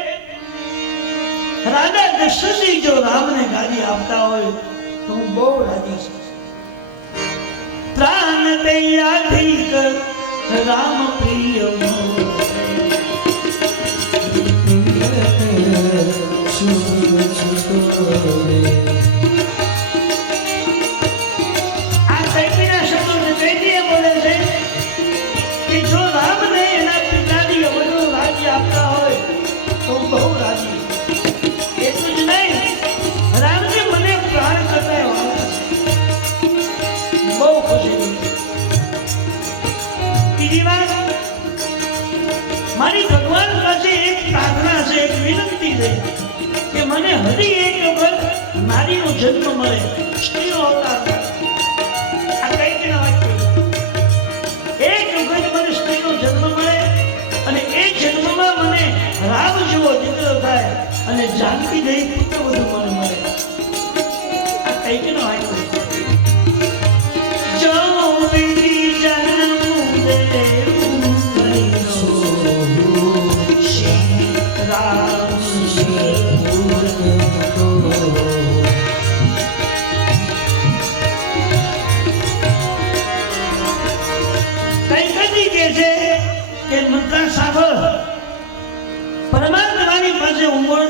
રાજા દશરથજી જો રામને ગાદી આપતા હોય તો હું બહુ રાજી છું. પ્રાણ દયાધિક રામ પ્રિય મારી ભગવાન પાસે એક પ્રાર્થના છે, એક વિનંતી છે કે મને હજી એક વખત નારીનો જન્મ મળે, સ્ત્રીનો અવતાર. આ કઈ કેના વાક્ય? એક વખત મને સ્ત્રીનો જન્મ મળે અને એ જન્મમાં મને રામ જેવો દીકરો થાય અને જાનકી જેવી પુત્ર વધુ મને મળે. આ કઈ કેનો વાક્ય? જો બીજી જન્મ દે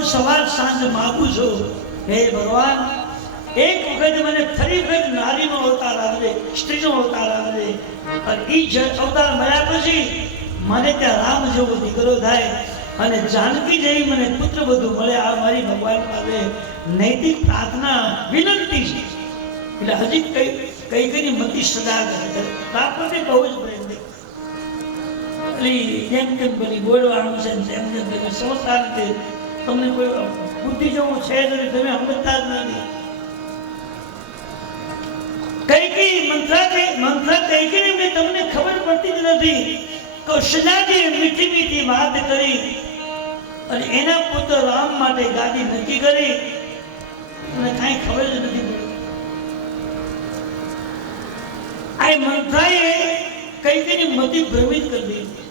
સવાર સાંજ માગું છું, હે ભગવાન એક વખત મને ફરી વખત નારીનો અવતાર આવજે, સ્ત્રીનો અવતાર આવજે. અને એ અવતાર મળ્યા પછી મને ત્યાં રામ જેવો દીકરો થાય અને જાનકી જેવી મને પુત્ર બધું મળે. આ મારી ભગવાન પાસે નૈતિક પ્રાર્થના વિનંતી છે. એટલે હજી કઈ કઈ મતી સદા કરે પ્રાપ્તિ બહુ જ પ્રેમ જેમ તેમ કરી બોલવાનું છે, તેમ તેમ કરી સમજતા નથી. તમને કોઈ બુદ્ધિ જેવું છે જ નહીં, તમે સમજતા જ નથી. કઈ મંત્ર કઈ મેં તમને ખબર પડતી જ નથી. કૌશલ્યાજી મીઠી મીઠી વાત કરી અને એના પુત્ર રામ માટે ગાદી નક્કી કરી, તમને કાંઈ ખબર જ નથી પડી. આ મંત્રાએ કઈ મતિ ભ્રમિત કરી દીધી.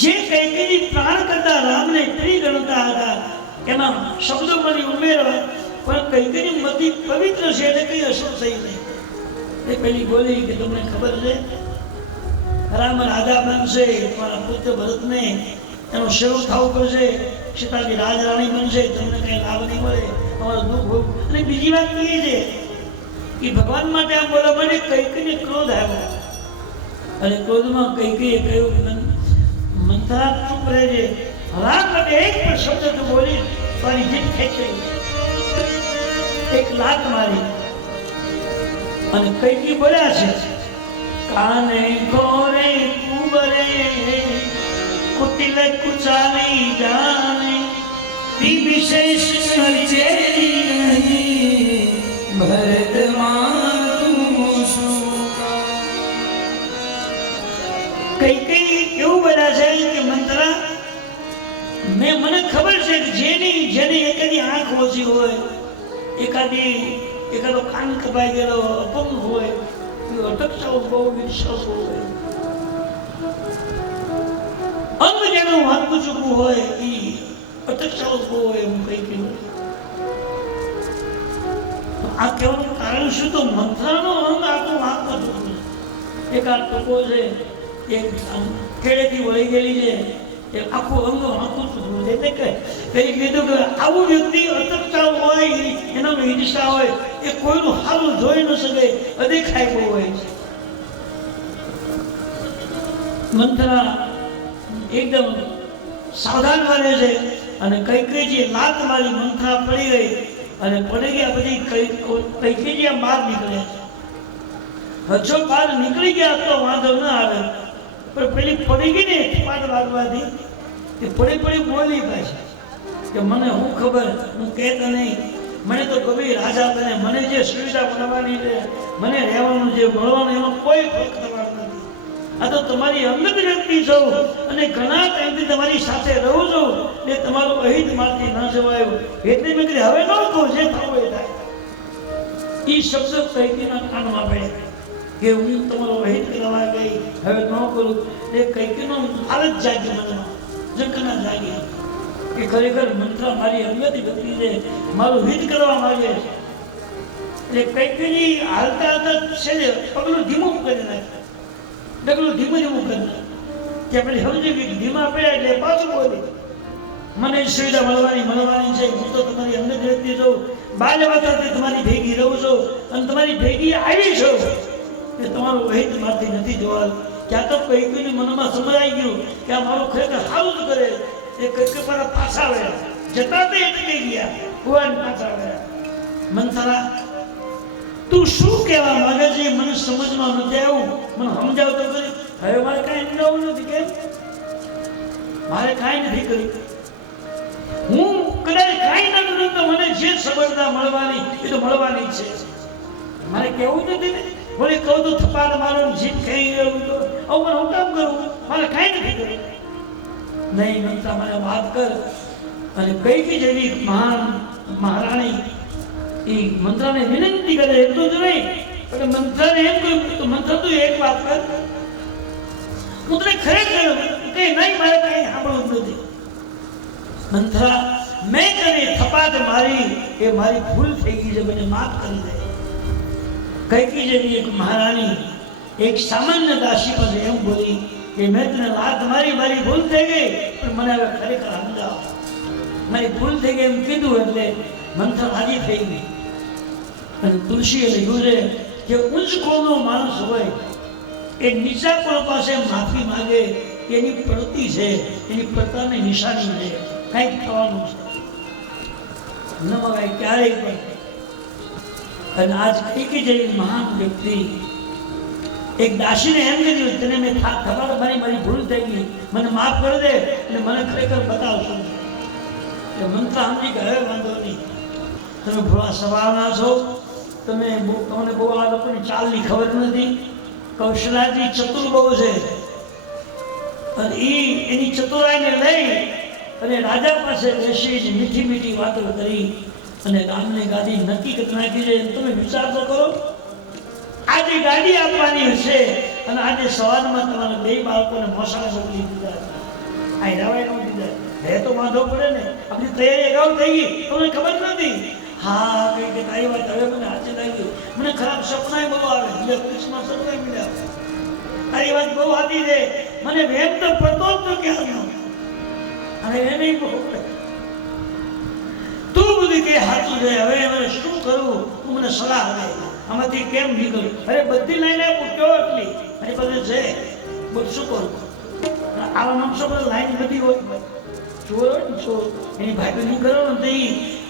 જે કઈ પ્રાણ કરતા રામને પ્રિય ગણતા હતા એમાં શબ્દો મને ઉમેરવા, પણ કઈ મતિ પવિત્ર છે એટલે કઈ અસર થઈ નહીં. એ પેલી બોલી કે તમને ખબર છે રામ રાજા બનશે, તમારા પુત્ર ભરતને એનો સેવક થવું પડશે, સીતાજી રાજરાણી બનશે, તમને કઈ લાભ નહીં મળે, તમારું દુઃખ હોય. અને બીજી વાત એ છે કે ભગવાન માટે આમ બોલવા માટે કઈ ક્રોધ આવ્યો અને ક્રોધમાં કઈ કહ્યું મંથરા ચૂપ રહેજે, રામ માટે એક પણ શબ્દ તું બોલી તારી જીભ ખેંચાઈ. એક લાત મારી અને કઈ બોલ્યા છે કાને ગોરે કુબરે કુટિલ કુચાવી જાને વિશેષ કરજે ભરત કઈ એવું બધા છે કે મંત્રા મને ખબર છે કે જેની એકાદી આંખ ઓછી હોય, એકાદો કાન કપાઈ ગયેલો અપંગ હોય, અટકચાઓ બહુ વિશ્વાસ હોય, અંગ જેનું વાંકું ચૂકવું હોય એ અટકચાઓ બહુ હોય. એમ કઈ આ કહેવાનું કારણ શું? તો મંત્રાનો અંગ આખું વાંકું ચૂકવું. એક આ ટકો છે, એક કેળેથી વળી ગયેલી છે, એક આખું અંગ વાંકું ચૂકવું. એટલે કઈ કીધું કે આવું વ્યક્તિ અટકચાઓ હોય, એનો ઈર્ષા હોય, એ કોઈનું હારું જોઈ ન શકે, અદેખાય બહુ હોય છે. મંત્રા એકદમ સાવધાન બને છે અને કઈ જે લાત મારી મંત્રા પડી ગઈ અને પડી ગયા પછી કઈ બહાર નીકળ્યા છે. હજો બહાર નીકળી ગયા તો વાંધો ન આવે, પણ પેલી પડી ગઈ ને પાદ વાગવાથી એ પડી બોલી પાછી કે મને હું ખબર, હું કહેતો નહીં, મને તો ગમે રાજા બને, મને જે સુવિધા મળવાની છે, મને રહેવાનું જે મળવાનું એનો કોઈ ફરક થવાનો નથી. આ તો તમારી અંગત વ્યક્તિ છો અને ઘણા ટાઈમથી તમારી સાથે રહું છું એટલે તમારું અહિત મારથી ન જવાયું એટલે મેં કીધું હવે ન કહું, જે થવું એ થાય. એ શબ્દ કૈકીના કાનમાં પડ્યા કે હું તમારો અહિત કરવા ગઈ, હવે ન કરું. એ કૈકીનો હાલત જાગી, મનમાં જંકના જાગી કે ખરેખર મંત્ર મારી અંગત વ્યક્તિ છે, મારું હિત કરવા માંગે છે. એટલે કૈકીની હાલતા હાલતા છે પગલું ધીમું કરી નાખ્યું, ડગલું ધીમું કરી નાખ્યું. કે આપણે સમજી કે ધીમા પડ્યા એટલે પાછું બોલી મને સુવિધા મળવાની છે, હું તો તમારી અંગત વ્યક્તિ છું, બાલ્યવતાથી તમારી ભેગી રહું છું અને તમારી ભેગી આવી છું કે તમારું હિત મારથી નથી જોવાનું. ક્યાં તો કઈકીની મનમાં સમજાઈ ગયું કે આ મારું ખરેખર સારું જ કરે. એ કઈકી પર પાછા આવ્યા, જતા તે અટકી ગયા, ભગવાન પાછા આવ્યા. મંથરા તું શું કહેવા માંગે છે મને સમજમાં નથી આવ્યું, મને સમજાવ તો કરી. હવે મારે કાંઈ સમજાવવું નથી. કેમ મારે કાંઈ નથી કર્યું. હું કદાચ કાંઈ ન કરું તો મને જે સફળતા મળવાની એ તો મળવાની છે. મારે કેવું નથી ને, બોલે કહું તો થપાડ મારો જીત ખાઈ ગયું તો આવું હું કામ કરું? મારે કાંઈ નથી કર્યું. નહીં મમતા, મને વાત કર. અને કઈ જેવી મહાન મહારાણી એ મંત્રને વિનંતી કરે, એટલું જ નહીં પણ મંત્રને એમ કહ્યું તો મંત્ર તું એક વાત કર, હું તને ખરેખર કે નહીં, મારે કઈ સાંભળવું નથી. મંત્રા, મેં તને થપાટ મારી એ મારી ભૂલ થઈ ગઈ છે, મને માફ કરી દે. કઈ જેવી એક મહારાણી એક સામાન્ય દાસી પાસે એમ બોલી કે મેં તને લાત મારી, મારી ભૂલ થઈ ગઈ, પણ મને હવે ખરેખર સમજાવ, મારી ભૂલ થઈ ગઈ એમ કીધું એટલે મંત્ર રાજી થઈ ગઈ. અને તુલસીએ લખ્યું છે કે ઉચ્ચ કોનો માણસ હોય એ નીચા કોણ પાસે માફી માંગે એની પ્રતિ છે, એની પ્રતાની નિશાની છે, કંઈક થવાનું છે, ન મગાય ક્યારેય પણ. અને આજ કઈ જેવી મહાન વ્યક્તિ એક દાસીને એમ કીધું, તને મેં થપાટ મારી, મારી ભૂલ થઈ ગઈ, મને માફ કરી દે અને મને ખરેખર બતાવશો. એટલે મંત્ર સમજી કે હવે વાંધો નહીં, તમે ભોળા સવારના છો, તમને બહુ આ લોકોની ચાલની ખબર નથી. કૌશલાજી ચતુર બહુ છે અને એની ચતુરાઈને લઈ અને રાજા પાસે બેસી મીઠી મીઠી વાતો કરી અને રામની ગાદી નક્કી કરી નાખી છે. તમે વિચાર તો કરો, આજે ગાડી આપવાની હશે અને આજે સવારમાં તમારા બે બાળકોને મોસાળે મોકલી દીધા, આ રાવાય ન દીધા. હે તો વાંધો પડે ને, આપણી તૈયારી અગાઉ થઈ ગઈ, તમને ખબર નથી. હા, કઈ કે તારી વાત હવે મને હાથે લાગી, મને ખરાબ સપના બહુ આવે, બીજા કૃષ્ણ સપના મળ્યા, તારી વાત બહુ હાથી છે, મને વેમ તો પડતો જ તો ક્યારનો, અને એ નહીં બહુ તું બધું કે સાચું છે, હવે મને શું કરવું, તું મને સલાહ દે, આમાંથી કેમ નીકળ્યું? અરે બધી લાઈન આપું, કયો એટલી મારી પાસે છે, બોલ શું કરું? આવા નકશો બધા લાઈન બધી હોય, ચોર હોય ને ચોર, એની ભાઈ કરો ને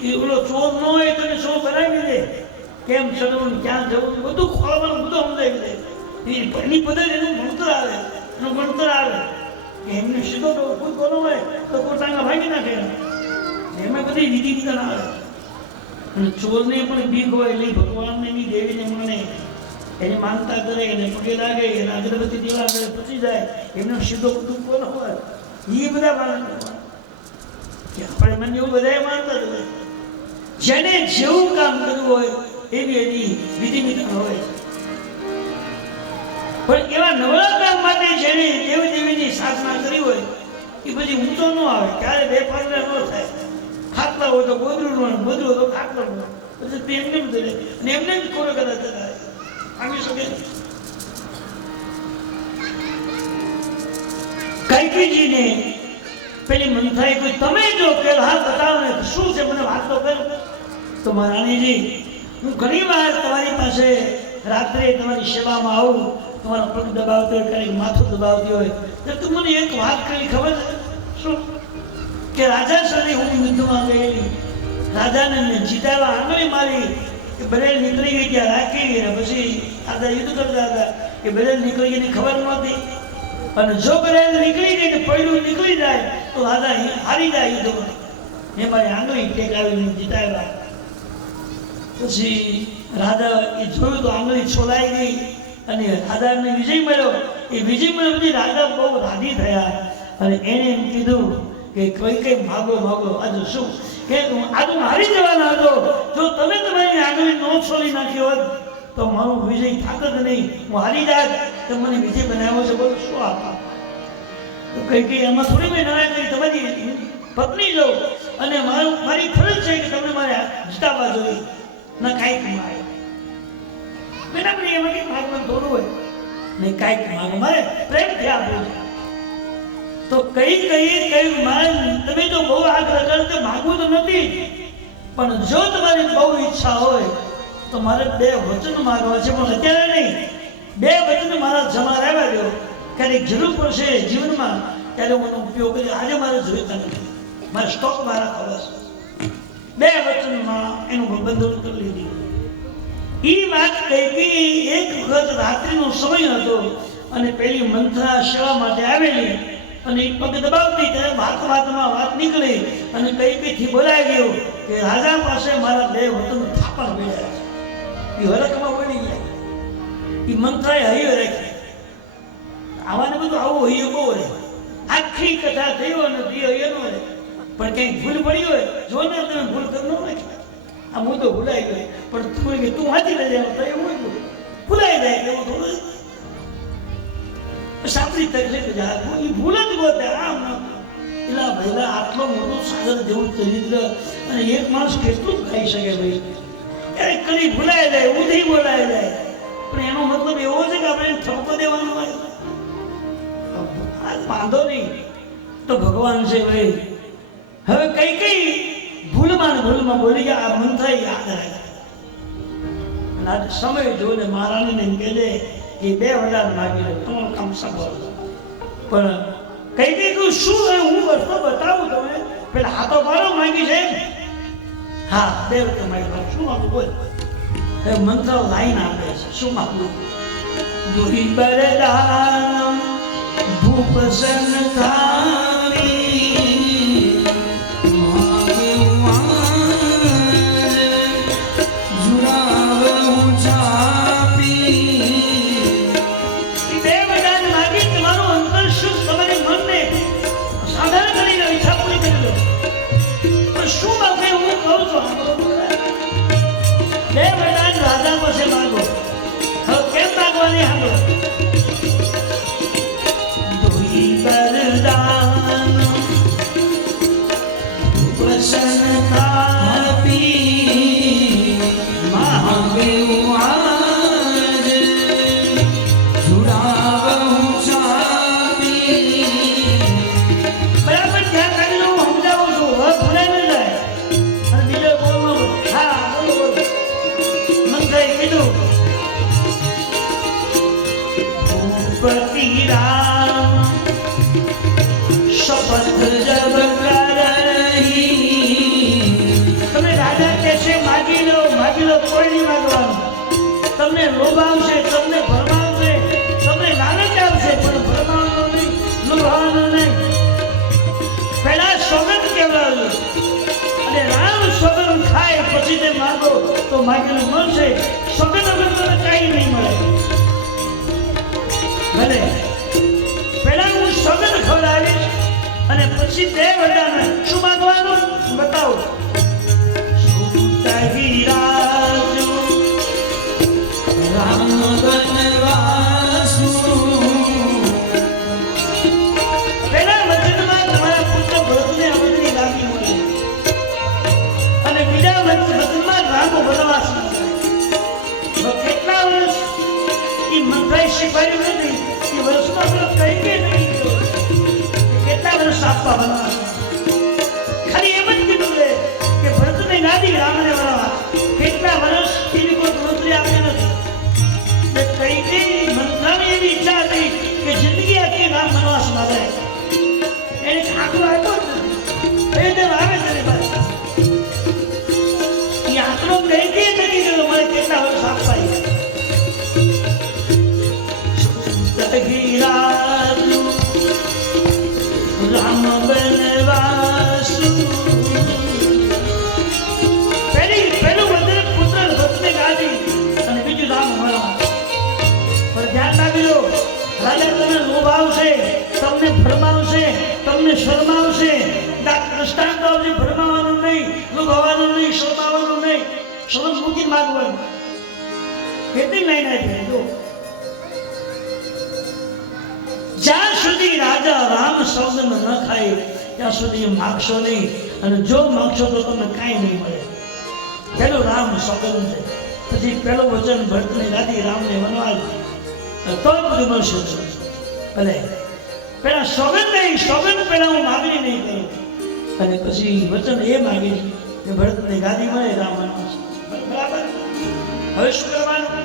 એ ઓલો ચોર ન હોય તો એને શું કરાવી દે, કેમ ચડવું, ક્યાં જવું, બધું ખોલવાનું બધું સમજાવી દે. એની પદ્ધતિ એનું ભણતર આવે, એનું ભણતર આવે. એમને સીધો તો ખુદ બોલો હોય તો પોતાના ભાગી નાખે, એમાં બધી વિધિ વિધાન આવે. અને ચોરને પણ બીક હોય, એટલે ભગવાનને એની દેવીને મને એની માનતા કરે, એને પગે લાગે, એને અગરબત્તી દીવા કરે, પચી જાય, એમનો સીધો બધું કોનો હોય, એ બધા માનતા આપણે મને એવું બધા માનતા જ હોય. જેને જેવું કામ કરવું હોય એવી એની વિધિ વિધાન હોય. પણ એવા નવરા કામ માટે જેને દેવી દેવીની સાધના કરી હોય એ પછી ઊંચો ન આવે, ક્યારે બે પાંદડા ન થાય. ખાટલા હોય તો ગોદરું હોય, ગોદરું હોય તો ખાટલો હોય, પછી એમને જ ધરે અને એમને જ કોરો કદાચ થાય આવી શકે. કૈકેયીજીને પેલી મંથરાએ કહ્યું, તમે જો પેલ હાથ બતાવો ને શું છે મને વાત તો કરો. તો મહારાણીજી, હું ઘણી વાર તમારી પાસે રાત્રે તમારી સેવામાં આવું, તમારા પગ દબાવતી હોય, ક્યારેક માથું દબાવતી હોય, તો તું મને એક વાત કરી ખબર છે શું? કે રાજા સાથે હું યુદ્ધમાં ગયેલી, રાજાને મેં જીતાવા આંગળી મારી, કે બરેલ નીકળી ગઈ ત્યાં રાખી ગઈ, પછી રાજા યુદ્ધ કરતા હતા કે બરેલ નીકળી ગઈ ખબર નહોતી. અને જો બરેલ નીકળી ગઈ ને પડ્યું નીકળી જાય તો રાજા હારી જાય યુદ્ધમાં. મેં મારી આંગળી ટેકાવીને જીતાવ્યા. પછી રાજા એ જોયું તો આંગળી છોલાઈ ગઈ અને રાજાને વિજય મળ્યો. એ વિજય મળ્યો પછી રાજા બહુ રાજી થયા અને એને એમ કીધું કે કઈ કઈ માગો માગો. આજે શું કે આજે હારી જવાનો હતો, જો તમે તમારી આંગળી નો છોલી નાખી હોત તો મારું વિજય થાત જ નહીં, હું હારી જાત, તો મને વિજય બનાવ્યો છે, બોલો શું આપા? તો કઈ એમાં થોડી મેં નારાય કરી, તમારી પત્ની જો અને મારી ફરજ છે કે તમને મારે જીતાવવા જોઈએ, ના કાંઈક મારે બરાબર. એમાં કંઈક માગવાનું થોડું હોય નહીં, કાંઈક માગે, મારે પ્રેમથી આપવું છે. તો કઈ મારે તમે તો બહુ આગ્રહ કરો તો માગવું તો નથી, પણ જો તમારી બહુ ઈચ્છા હોય તો મારે બે વચન માગવા છે, પણ અત્યારે નહીં. બે વચન મારા જમા રહેવા દો, ક્યારેક જરૂર પડશે જીવનમાં ત્યારે મને ઉપયોગ કરી. આજે મારે જોઈતા નથી, મારે સ્ટોક મારા ખબર છે. બે વચનમાં એનું બંધન કરી લીધી. એ વાત કઈ એક વખત રાત્રિનો સમય હતો અને પેલી મંથરા સેવા માટે આવેલી અને એ પગ દબાવતી ત્યારે વાતમાં વાત નીકળી અને કઈથી બોલાઈ ગયું કે રાજા પાસે મારા બે વતન થાપણ મળ્યા છે. એ હરકમાં બની ગયા. એ મંત્રાએ હૈયો રાખી. આવાને બધું આવું હૈયો બહુ રહે. આખી કથા થઈ હોય ને દિયો એનો રહે. પણ કંઈક ભૂલ પડી હોય જો ને તમે ભૂલ કરી ન રાખી. આ મુદ્દો ભૂલાઈ ગયો પણ તું વાંચી લેજે તો એવું ભૂલાઈ જાય એવું થોડું સાંભળી તકલીફ જાય એ ભૂલ જ ગોતે આમ એલા ભાઈલા આટલો મોટો સાગર જેવું ચરિત્ર અને એક માણસ કેટલું ખાઈ શકે ભાઈ ક્યારેક કદી ભૂલાઈ જાય ઉધી બોલાઈ જાય પણ એનો મતલબ એવો છે કે આપણે ઠપકો દેવાનો હોય વાંધો નહીં તો ભગવાન છે ભાઈ હવે કઈ કઈ ભૂલમાં બોલી ગયા આ મંત્ર યાદ રાખે અને આજે સમય જોઈને મહારાણીને એમ કહેજે કે બે વડાર માગી લો તમારું કામ સફળ પણ કઈ કઈ તું શું હું વસ્તુ બતાવું તમે પેલા હાથો મારો માંગી છે હા બે વખત માગી શું માગું બોલ હવે મંત્ર લાઈન આપે છે શું માગું જોઈ બરદાન ભૂપ સંતારી તમને લોભ આવશે તમને ભરમાવશે તમને લાલચ આવશે પણ ભરમાવવાનો નહીં લોભાવાનો નહીં પહેલા સોગંદ કહેવાય અને રામ સોગંદ ખાય પછી તે માગો તો માગેલું મળશે સોગંદ વગર તમને કાંઈ નહીં મળે ભલે પહેલા હું સોગંદ ખવડાવીશ અને પછી તે વડાને શું માગવાનું બતાવો શીખવાડ્યું નથી કે વર્ષમાં કઈ કઈ નથી કેટલા વર્ષ આપવા બનાવવા ખાલી એમ જ કીધું કે ભરતને ગાદી રામને બનાવવા કેટલા વર્ષ એની કોઈ મંત્રી આપી નથી કઈ કઈ મંત્રાની એવી ઈચ્છા હતી કે જિંદગી આખી રામ વનવાસમાં જાય એને આંકડો આપ્યો જ નથી એ તેમ આવે છે એ આંકડો કઈ કઈ નથી ગયો મને કેટલા વર્ષ આપવા રામ બનવાસુ પેલું વચન પુત્ર ભક્તને ગાદી અને બીજું રામ વનવાસ પણ ધ્યાન રાખજો રાજા તમને લોભાવશે તમને ભરમાવશે તમને શરમાવશે દ્રષ્ટાંત આવશે ભરમાવાનું નહીં લોભાવાનું નહીં શરમાવાનું નહીં શરમ મૂકી માગવાનું કેટલી લાઈન આપી જો જ્યાં સુધી રાજા રામ શબ્દ ન ખાય ત્યાં સુધી માગશો નહીં અને જો માગશો તો તમને કાંઈ નહીં મળે પેલો રામ શબ્દ છે પછી પેલું વચન ભરતની ગાદી રામને વનવાસ તો બધું મળશે ભલે પેલા સોગંદ નહીં સોગંદ પેલા હું માગણી નહીં કરું અને પછી વચન એ માગે છે કે ભરતની ગાદી મળે રામ વનવાસ બરાબર હવે શું કરવાનું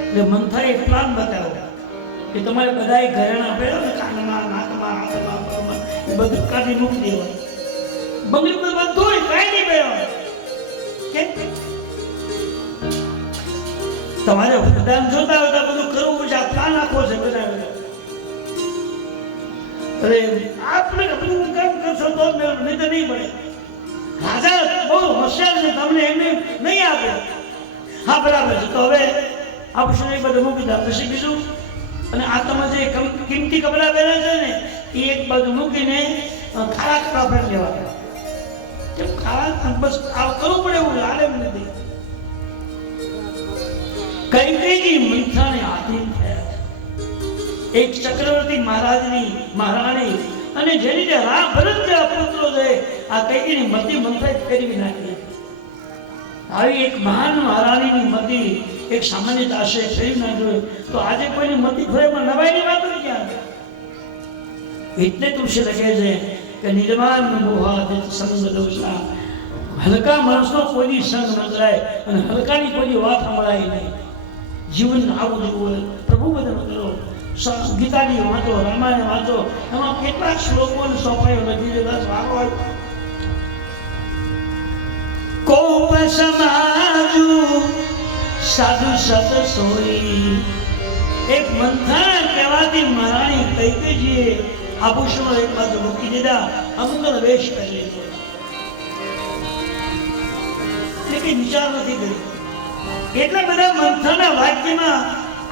એટલે મંથાએ પ્લાન બતાવ્યો કે તમારે બધાય ઘરેણા પહેરો ને કાનમાં નાકમાં આંખમાં એ બધું કાઢી મૂકી દેવાનું બંગલી બધું કાંઈ નહીં પહેરવાનું કેમ તમારે વરદાન જોતા હોય તો બધું કરવું પડશે આ પ્લાન આખો છે બધા અરે આપણે બધું કામ કરશો તો નહીં તો નહીં પડે. રાજા બહુ હોશિયાર છે, તમને એમને નહીં આપે. હા બરાબર છે, તો હવે આપણે એ બધું મૂકી દો. પછી બીજું, અને આ તમે જે કિંમતી કપડા પહેર્યા છે ને એ એક બાજુ મૂકીને કાળા કપડા પહેરી લેવા. કાળા બસ આ કરવું પડે એવું લાગે નથી. કઈ મંથાને આધીન થયા. એક ચક્રવર્તી મહારાજની મહારાણી અને જે રીતે ભરત જેવા પુત્રો છે આ કઈકીની મતી મંથાઈ ફેરવી નાખી. આવી એક મહાન મહારાણીની મતી એક સામાન્ય દાસે ફેરવી નાખ્યો તો આજે કોઈની મતી ફેરવામાં નવાઈની વાત ક્યાં? એટલે તુલસી લખે છે કે નિર્માણ મોહાદ સંગ દોષા. હલકા માણસનો કોઈની સંગ ન કરાય અને હલકાની કોઈની વાત સંભળાય નહીં. જીવન આવું જેવું પ્રભુ બધા કરો. ગીતાની વાંચો, રામાયણ વાંચો, એમાં કેટલાક શ્લોકોને સોંપાયો લખી છે. બસ વાંચો. કોપ સમાજુ સાધુ સત સોઈ. એક મંથાણા કહેવાતી મહારાણી કૈકેયીએ આભૂષણો એક બાજુ મૂકી દીધા, અમુકનો વેશ પહેરી લીધો. એટલે કઈ વિચાર નથી કર્યો. એટલા બધા મંથાના વાક્યમાં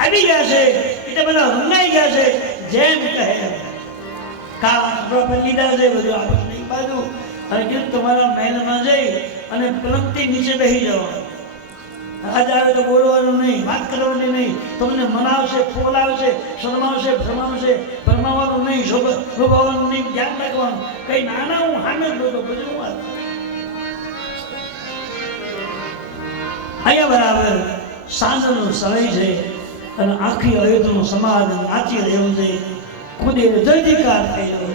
આવી ગયા છે, એટલે બધા રંગાઈ ગયા છે. જેમ કહે કાળા કપડા પહેરી લીધા છે, બધું આભૂષણ એક બાજુ, અને કીધું તમારા મહેલમાં જઈ અને પલંગથી નીચે બેસી જાઓ. રાજા આવે તો બોલવાનું નહીં, વાત કરવાની નહીં, તમને મનાવશે, ફોલાવશે, શરમાવશે, ભરમાવાનું નહીં, શોભાવવાનું નહીં, ધ્યાન રાખવાનું. કઈ નાના હું હામે જ બોલો, બધું વાત અહીંયા બરાબર સાંજનો સમય છે અને આખી અયોધ્યાનું સમાજ નાચી રહ્યું છે. ખુદે જય જયકાર થઈ રહ્યો.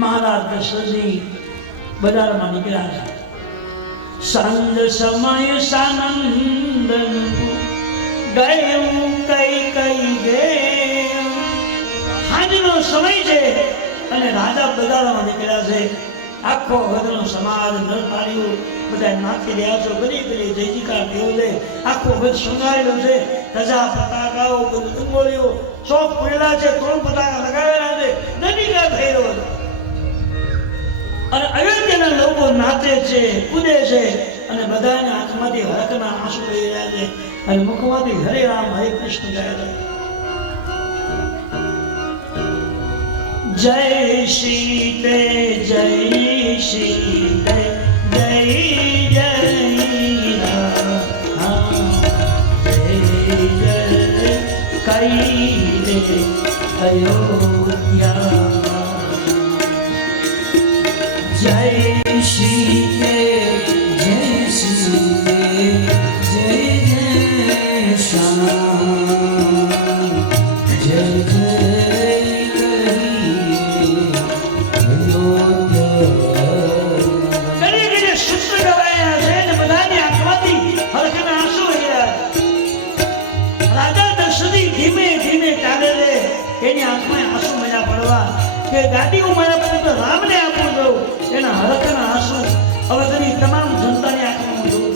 મહારાજ દશરથજી બજારમાં નીકળ્યા છે. સાંજ સમય સાનંદ ગયું કઈ ગે. સાંજનો સમય છે અને રાજા બજારમાં નીકળ્યા છે. આખો અયોધ્યાનો સમાજ નરનારીઓ બધા નાચી રહ્યા છે. બધી જય જયકાર થયો છે. આખો બધું શૃંગારેલો છે. ધજા પતાકાઓ બધું રંગોળીઓ ચોક પડેલા છે, ત્રણ પતાકા લગાવેલા છે. નદીકા થઈ રહ્યો છે અને અયોધ્યાના લોકો નાચે છે, કૂદે છે અને બધાના આંખમાંથી હરખના આંસુ વહી રહ્યા છે અને મુખમાંથી હરે રામ હરે કૃષ્ણ ગાય છે. જય સીતે જય સીતે જય જય રામ જય જય કઈ રે અયોધ્યા. જય સીતે જય સીતે જય જય શ્યામ જય જય એની આંખમાં આંસુ મળ્યા પડવા કે ગાદી હું મારા પુત્ર રામને આપું છું. એના હરખના આંસુ હવે તેની તમામ જનતાની આંખમાં હું જોઉં.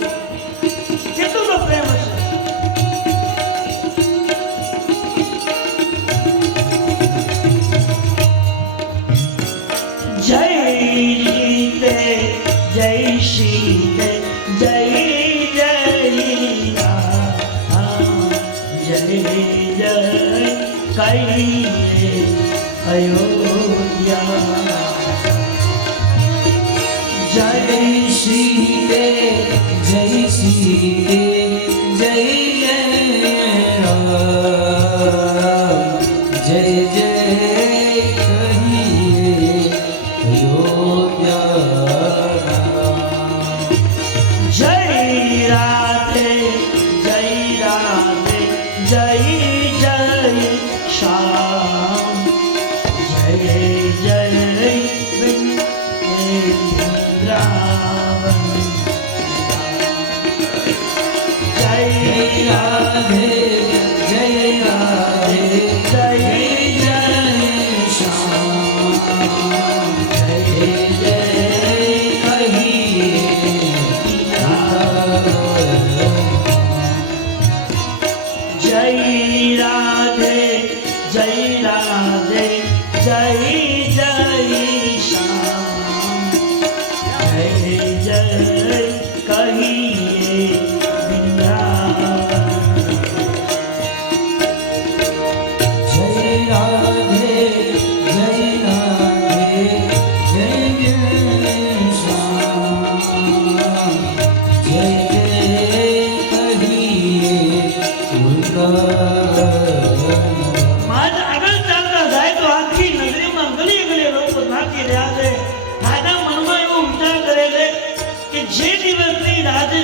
કેટલું તો પ્રેમ હશે. જય સીતે જય સીતે જય જય રામ જય જય કઈ અયોધ્યા. જય સીતે જય સીતે જય જય રામ જય જય કહીએ અયોધ્યા. જય રાધે જય રાધે જય જય શ્યામ જય જય વૃંદાવન.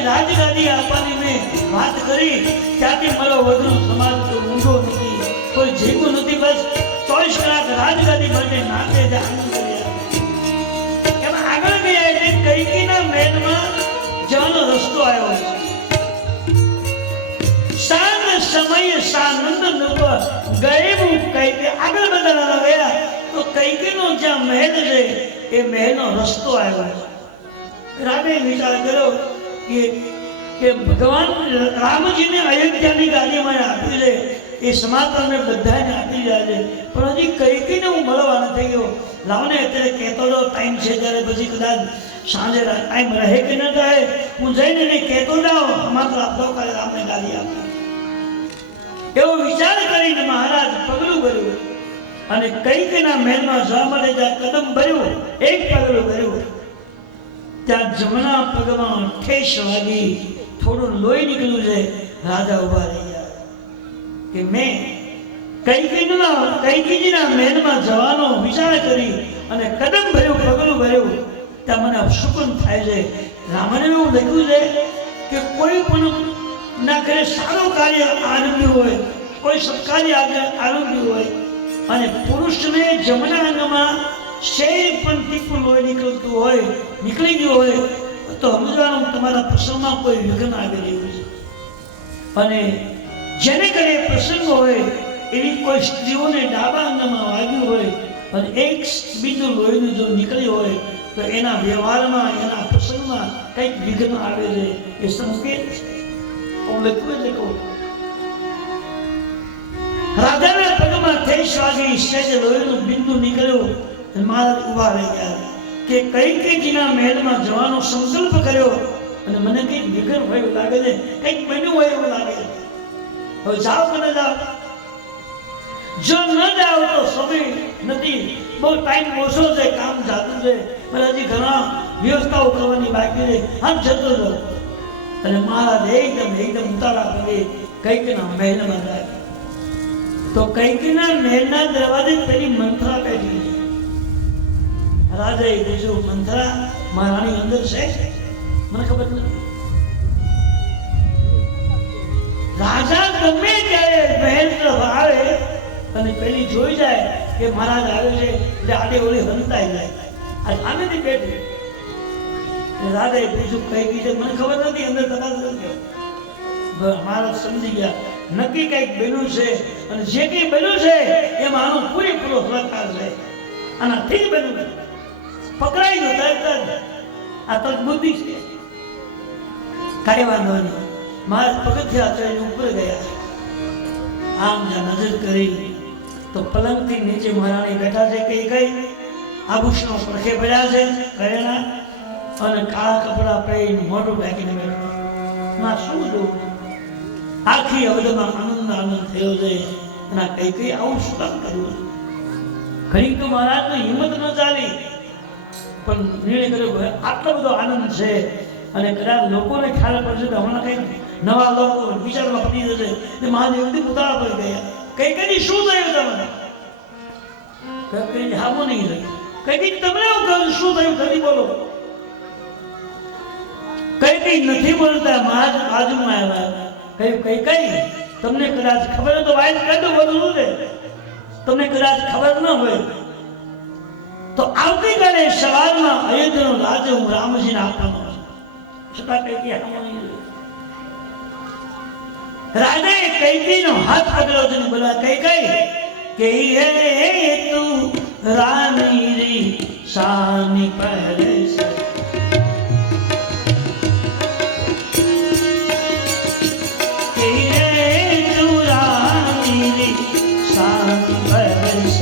રાજગાદી આપવાની મેં વાત કરી ત્યાંથી મારો વધુ સમાજ ઊંધો નથી, કોઈ જીવું નથી, બસ 24 કલાક રાજગાદી માટે નાચે જ આનંદ કર્યા. એમાં આગળ ગયા એટલે કૈકેયીના મહેલમાં જવાનો રસ્તો આવ્યો છે. સાંજ સમયે સાનંદ નૃપ ગયેલું કૈકેયી આગળ બધા ગયા તો કૈકેયીનો જ્યાં મહેલ છે એ મહેલનો રસ્તો આવ્યો છે. રામે વિચાર કર્યો કે ભગવાન રામજીને અયોધ્યાની ગાદીમાં આપી દે, એ સમાતરને બધાને આપી દે છે, પણ હજી કૈકેયીને હું મળવા નથી ગયો. લાવને અત્યારે કહેતો હતો ટાઈમ છે, ત્યારે પછી કદાચ સાંજે ટાઈમ રહે કે ન થાય, હું જઈને એને કહેતો જાઉં માત્ર આપતો કાલે રામને ગાદી આપી. એવો વિચાર કરીને મહારાજ પગલું ભર્યું અને કૈકેયીના મહેલમાં જવા માટે જ્યાં કદમ ભર્યું, એક પગલું ભર્યું, ત્યાં જમણા પગમાં ઠેસ વાગી, થોડું લોહી નીકળ્યું છે. રાજા ઉભા રહી ગયા કે મેં કૈકેયીના મહેલમાં જવાનો વિચાર કરી અને કદમ ભર્યું, પગલું ભર્યું, ત્યાં મને અપશુકન થાય છે. રામને એવું લખ્યું છે કે કોઈ પણ ના ઘરે સારું કાર્ય આરંભ્યું હોય, કોઈ સત્કાર્ય આરંભ્યું હોય અને પુરુષને જમણા અંગમાં શેર પણ ટીપું લોહી નીકળતું હોય, નીકળી ગયું હોય તો સમજવાનું તમારા પ્રસંગમાં કોઈ વિઘ્ન આવી રહ્યું છે. અને જેને ઘરે પ્રસંગ હોય એવી કોઈ સ્ત્રીઓને ડાબા અંગમાં વાગ્યું હોય અને એક બીજું લોહીનું જો નીકળ્યું હોય તો એના વ્યવહારમાં, એના પ્રસંગમાં કંઈક વિઘ્ન આવે છે. એ સંકેત છે. રાજાના પગમાં ઠેસ વાગી, સહેજ લોહીનું બિંદુ નીકળ્યું. મહારાજ ઉભા રહી ગયા કે કૈકેયીના મહેલમાં જવાનો સંકલ્પ કર્યો અને મને કંઈક વિઘ્ન હોય એવું લાગે છે, કંઈક બન્યું હોય એવું લાગે છે. હવે જાઓ કે ન જાઓ? જો ન જાઓ તો સમય નથી, બહુ ટાઈમ ઓછો છે, કામ જાતું છે, પણ હજી ઘણા વ્યવસ્થાઓ કરવાની બાકી છે, આમ જતો રહો. અને મહારાજ એકદમ ઉતારા કરી કૈકેયીના મહેલમાં જાય. તો કૈકેયીના મહેલના દરવાજે પેલી મંથરા બેઠી છે. રાજાએ પૂછ્યું, મંથરા મહારાણી અંદર છે? મને ખબર નથી. રાજા ગમે ત્યારે મહેલ તરફ આવે અને પેલી જોઈ જાય કે મહારાજ આવે છે એટલે આડે ઓળી હંતાઈ જાય. આ સામેથી બેઠી. રાજાએ પૂછ્યું, કૈકેયી છે? મને ખબર નથી, અંદર તપાસ નથી. મહારાજ સમજી ગયા નક્કી કંઈક બન્યું છે અને જે કંઈ બન્યું છે એમાં આનો પૂરેપૂરો સહકાર છે. આનાથી જ બન્યું. પકડાઈ ગયો તરત જ. આ તો બુદ્ધિ છે. કાંઈ વાંધો નહીં. મહારાજ પગથિયા ચડીને ઉપર ગયા. આમ જ્યાં નજર કરી તો પલંગથી નીચે મહારાણી બેઠા છે. કઈ આભૂષણો પડખે પડ્યા છે, ઘરેણા, અને કાળા કપડા પહેરીને મોઢું ઢાંકીને બેઠા. ના શું જોવું? આખી અવધમાં આનંદ થયો છે. અને કઈ આવું શું કામ કર્યું? ઘણી તો મહારાજની હિંમત ન ચાલી, પણ નિર્ણય કર્યો આટલો બધો આનંદ છે અને કદાચ લોકોને ખ્યાલ પડશે તો હમણાં કંઈક નવા લોકો વિચારમાં પડી જશે. મહાદેવ એકદમ ઉતારા પર ગયા. કઈ શું થયું તમને? કઈ હામો નહીં થયું. કઈ તમને એવું કહ્યું? શું થયું? જલ્દી બોલો. કઈ નથી બોલતા. મહારાજ બાજુમાં આવ્યા. કઈ તમને કદાચ ખબર હોય તો વાઇસ કહી દો. બધું શું છે તમને કદાચ ખબર ન હોય તો આવતીકાલે સવારમાં અયોધ્યાનો રાજ હું રામજીને આપવાનો છું. છતાં કૈકેયી હામો નહીં થયું. રાજાએ કૈકેયીનો હાથ પકડ્યો છે ને બોલા, કૈકેયી કે હે તું રાની રી શાની પરસ, કે તું રાની રી શાની પરસ,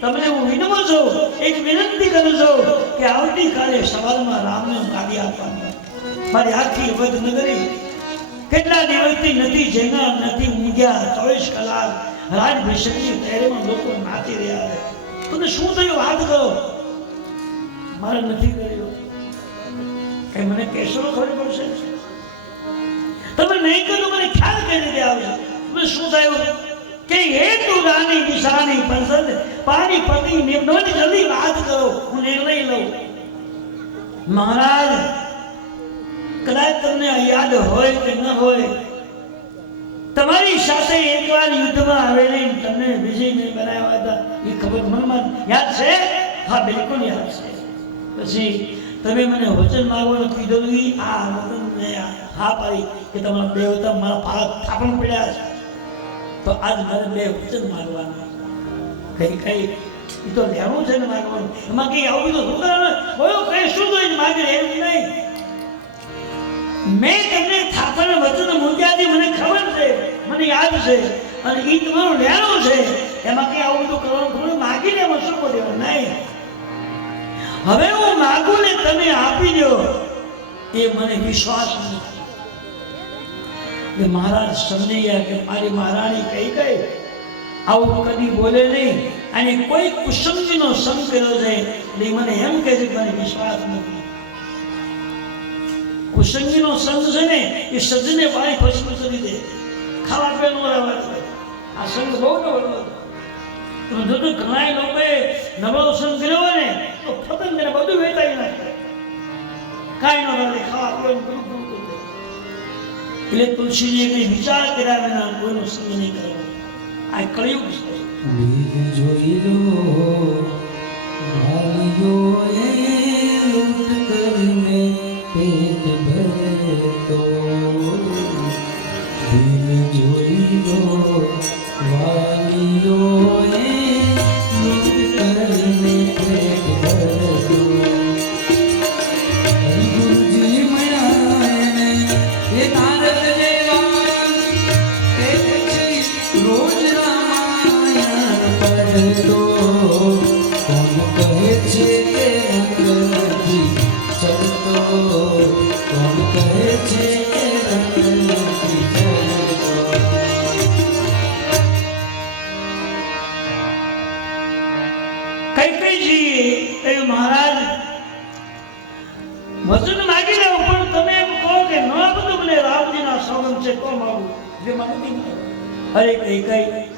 તમને હું વિનવું છું, એક વિનંતી કરું છું કે આવતીકાલે સવારમાં રામને ગાડી આપવાની. મારી આખી વડનગરી કેટલા દિવસથી નથી જેના નથી ઊંઘ્યા, 24 કલાક રાજભિષેકની તૈયારીમાં લોકો નાચી રહ્યા છે. તમે શું થયું વાત કરો? મારે નથી કર્યો કે મને કેસો ખબર પડશે. તમે નહીં કરો મને ખ્યાલ કઈ રીતે આવશે? તમે શું થયું કે હેતુ રાની દિશાની પસંદ પાણી પતિ નિર્ણય જલ્દી વાત કરો, હું નિર્ણય લઉં. મહારાજ કદાચ તમને યાદ હોય કે ન હોય, તમારી સાથે એકવાર યુદ્ધમાં આવેલી તમને વિજય નહીં બનાવ્યા હતા એ ખબર મનમાં યાદ છે? હા, બિલકુલ યાદ છે. પછી તમે મને વચન માંગવાનું કીધું, આ વચન હા પાડી કે તમારા દેવતા મારા પાક થાપણ પડ્યા છે, તો આજ મારે 2 વચન માંગવાના. કઈ કઈ એ તો લેવું છે ને માંગવાનું, એમાં કઈ આવું બધું શું કરવાનું બોલો? કઈ શું જોઈને માગે એમ નહીં. મેં તમને થાપણ વચન મૂક્યાથી મને ખબર છે, મને યાદ છે, અને એ તમારું લેણું છે, એમાં કઈ આવું બધું કરવાનું થોડું માગીને એમાં શું દેવું નહીં. હવે હું માગું ને તમે આપી દો એ મને વિશ્વાસ નથી. મહારાજ સમજ્યા કે મારી મહારાણી કઈ કઈ આવું કદી બોલે નહીં, અને કોઈ કુસંગનો સંગ કર્યો છે એટલે મને એમ કહે છે કે મને વિશ્વાસ નથી. કુસંગીનો સંગ છે ને એ સજને પાણી ભસ્મ કરી દે, ખાવા પીવાનું રહેવા દે. આ સંગ બહુ નબળો. તમે જોજો ઘણા લોકોએ નબળો સંગ કર્યો હોય ને તો ફતન તેને બધું વેચાઈ નાખે, કાંઈ ન કરે, ખાવા પીવાનું પૂરું પૂરું કરી દે. એટલે તુલસીજીએ કઈ વિચાર કર્યા વિના કોઈનો સંગ નહીં કર્યો. આ કળિયુગ છે. જોઈ લો ભાઈઓ એ લૂંટ કરીને પેટ ભરતો, જોઈ લો વાલીઓ એ લૂંટ કરીને પેટ ભરતો. ગુરુજી મળ્યા એ તારક જેવા રોજ રામાયણ પડતો. કોણ કહે છે કે રંગ નથી ચડતો, કોણ કહે છે કે રંગ નથી ચડતો. કૈકેયીજીએ કહ્યું, મહારાજ વચન માગી લેવું, પણ તમે એમ કહો કે ન બધું મને રામજીના સોગંદ છે તો માગું, જે માગતી નહીં. અરે કૈકેયી,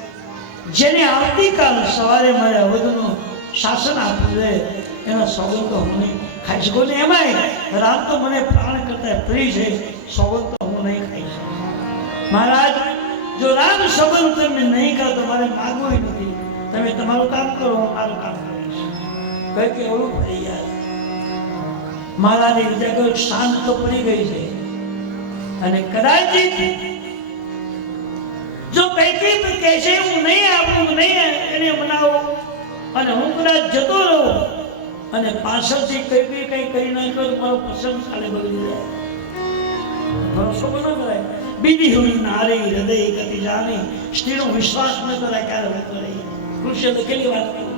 જેને આવતીકાલ સવારે મારે અવધનું શાસન આપ્યું છે એના સોગંદ તો હું નહીં ખાઈ શકું ને. એમાંય રામ તો મને પ્રાણ કરતા પ્રિય છે, સોગંદ તો હું નહીં ખાઈ શકું. મહારાજ, જો રામ સોગંદ તમે નહીં કરો તો મારે માગવું નથી. તમે તમારું કામ કરો, હું મારું કામ કરીશ. કહે કે ઓલું ફરી યાર મારાની જગત શાંત તો પડી ગઈ છે અને કદાચ જો કઈ કહે છે હું નહીં આપું નહીં એને બનાવો અને હું કદાચ જતો રહું અને પાછળથી કઈ કરી નાખ્યો તો મારો પ્રસંગ ચાલે બગડી જાય. ભરોસો ન કરાય. બીજી હુઈ નારી હૃદય ગતિ જાણી સ્ત્રીનો વિશ્વાસ ન કરાય ક્યારે હોતો રહી. કૃષ્ણ લખેલી વાત કરું.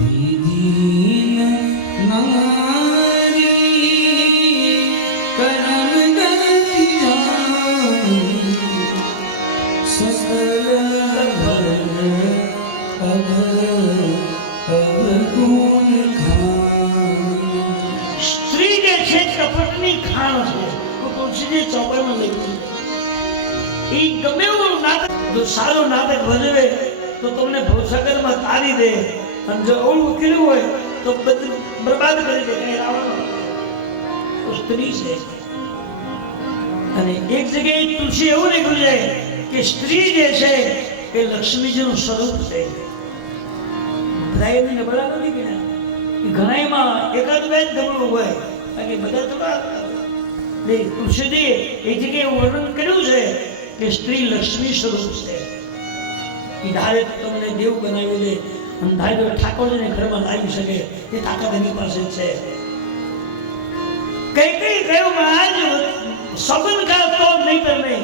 દીદી નારી કરમ ગતિ જાણી સકલ ભરણ અવગુણ ખાન. સ્ત્રી જે છે કપટની ખાણ છે. તો તુલસીજી ચોપાઈમાં લખ્યું એ ગમે એવું નાટક જો સારું નાટક ભજવે તો તમને ભવસાગરમાં તારી દે અને જો ઓલું કર્યું હોય તો બધું બરબાદ કરી દે. કઈ આવવાનું તો સ્ત્રી છે. અને એક જગ્યાએ તુલસી એવું લખ્યું છે કે સ્ત્રી જે છે એ લક્ષ્મીજીનું સ્વરૂપ છે. બધાને બરાબર નથી કે ઘણામાં એકાદ બે જ ગમણું હોય બાકી બધા થોડા. તુલસીજીએ એ જગ્યાએ વર્ણન કર્યું છે કે સ્ત્રી લક્ષ્મી સ્વરૂપ છે. એ ધારે તમને દેવ બનાવી દે અને ધારે ઠાકોરજીને ઘરમાં લાવી શકે એ તાકાત એની પાસે છે. કઈ કયું મહારાજ સંબંધ કા તો નહીં કરને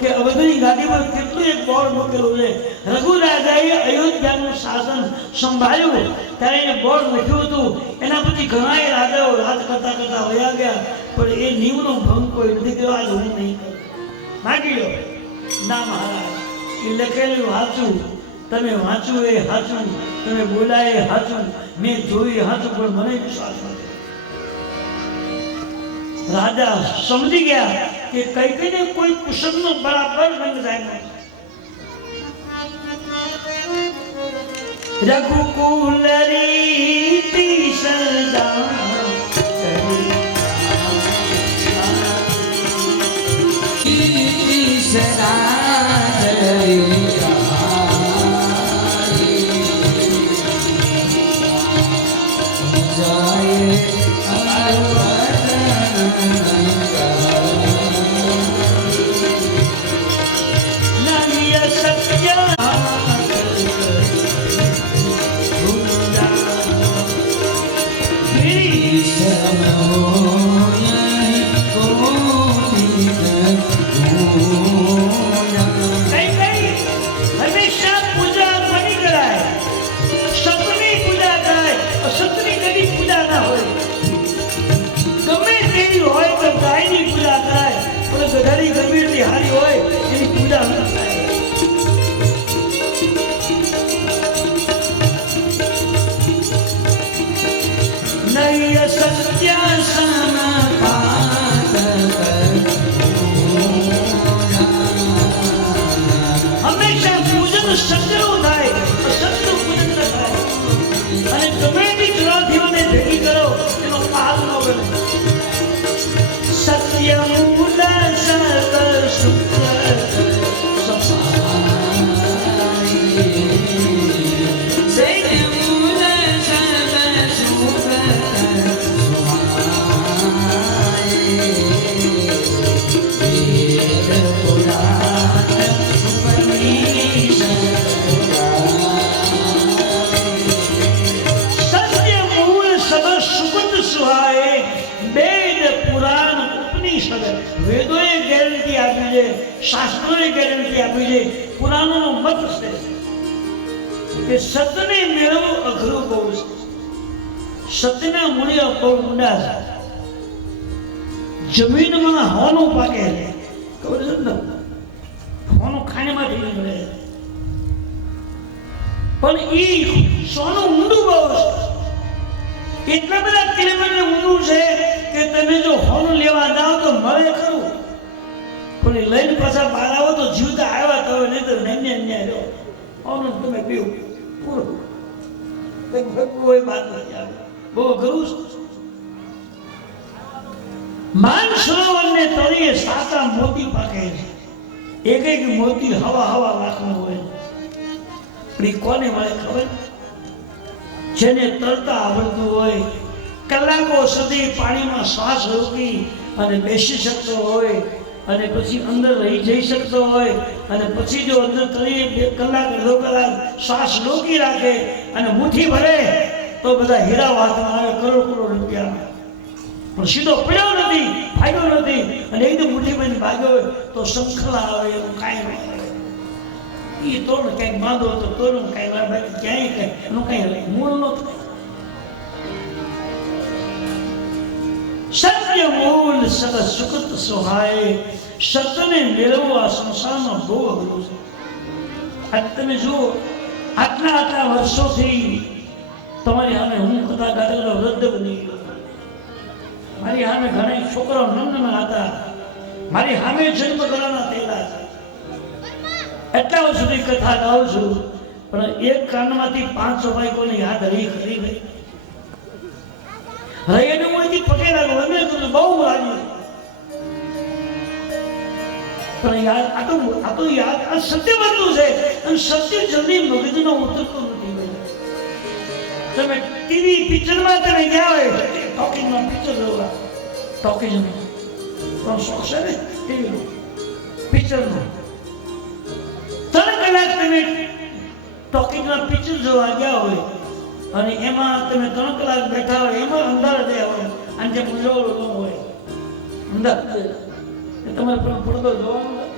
કે અવધની ગાદી પર કેટલું એક બોર્ડ મૂકેલું છે. રઘુરાજાએ અયોધ્યાનું શાસન સંભાળ્યું ત્યારે એને બોર્ડ લખ્યું હતું. એના પછી ઘણા રાજાઓ રાજ કરતા કરતા વયા ગયા પણ એ નિયમનો ભંગ કોઈ નથી કર્યો. આજ હું નહીં કરું માગી લો ના મહારાજ એ લખેલું સાચું તમે વાંચ્યું એ સાચું તમે બોલાય એ સાચું મેં જોયું સાચું પણ મને વિશ્વાસ નથી. રાજા સમજી ગયા કે કઈ કઈને કોઈ કુસુમનો બરાબર રંગ જાય. રઘુકુલ રીતિ સદા ગધાડી ગંભીરથી હારી હોય એની પૂજા ન થાય. નય સત્ય સમપાત હંમેશા પૂજન સત્યનું થાય અસત્યનું પૂજન ન થાય. અને ગમે તે જ્ઞાતિઓને ભેગી કરો એનો પાર ન બને. સત્ય મૂળ સકલ સુખ વેદોએ ગેરંટી આપી છે, શાસ્ત્રોએ ગેરંટી આપી છે, પુરાણોનો મત છે કે સત્યને મેળવવું અઘરું બહુ છે. સત્યના મૂલ્ય બહુ ઊંડા છે. જમીનમાં હોનું પાકે છે ખબર છે ને, હોનું ખાણીમાંથી નીકળે પણ એ સોનું ઊંડું બહુ છે. એટલા બધા કિલોમીટર ઊંડું છે કે તમે જો હોનું લેવા જાઓ તો મળે ખરું પણ એ લઈને પાછા બહાર આવો તો જીવતા આવ્યા તો નહીં તો અન્યાય રહ્યો. હોનું તમે પીવું પૂરું કોઈ વાત નથી આવે. બહુ અઘરું છે. માન સરોવરને તળિયે સાચા મોતી પાકે છે. એક એક મોતી હવા લાખનો હોય પણ એ કોને મળે ખબર? જેને તરતા આવડતું હોય, કલાકો સુધી પાણીમાં શ્વાસ રોકી અને બેસી શકતો હોય અને પછી અંદર રહી જઈ શકતો હોય અને પછી જો અંદર 2 કલાક અડધો કલાક શ્વાસ રોકી રાખે અને મુઠ્ઠી ભરે તો બધા હીરા હાથમાં આવે, કરોડ કરોડ રૂપિયા. પણ સીધો પડ્યો નથી, ફાયદો નથી અને એકદમ મુઠ્ઠી ભરીને ભાગ્યો હોય તો શંખલા આવે, એવું કાંઈ ન આવે. એ તો ને કંઈક બાંધો તો તોડું કાંઈ વાર બાકી ક્યાંય કંઈ એનું કાંઈ મૂળ ન થાય. સત્ય મૂળ સત સુકૃત સહાય. સત્યને મેળવવું આ સંસારમાં બહુ અઘરું છે. આજે તમે જુઓ, આટલા વર્ષોથી તમારી સામે હું કથા ગાતો વૃદ્ધ બની ગયો. મારી સામે ઘણા છોકરાઓ નાના હતા, મારી સામે જન્મ કરવાના થયેલા હતા. એટલા વર્ષ સુધી કથા ગાઉં છું, પણ એક કાનમાંથી 500 બાઈકોને યાદ રહી ખરી ગઈ. રહીને હું અહીંથી પકડી લાગ્યો, એમને તો બહુ લાગ્યું. પણ યાદ આ તો યાદ આ સત્ય બનતું છે અને સત્ય જલ્દી મગજમાં ઉતરતું નથી. તમે ટીવી પિક્ચરમાં તમે ગયા હોય, ટોકીઝમાં પિક્ચર જોવા, ટોકીઝમાં પણ શોખ છે ને ટીવીનો પિક્ચરનો. 3 કલાક તમે ટોકીઝમાં પિક્ચર જોવા ગયા હોય અને એમાં તમે 3 કલાક બેઠા હોય, એમાં અંધાર થયા હોય અને જે ઉજાળો ન હોય, અંધાર તમારે પણ પડદો જોવાનો નથી.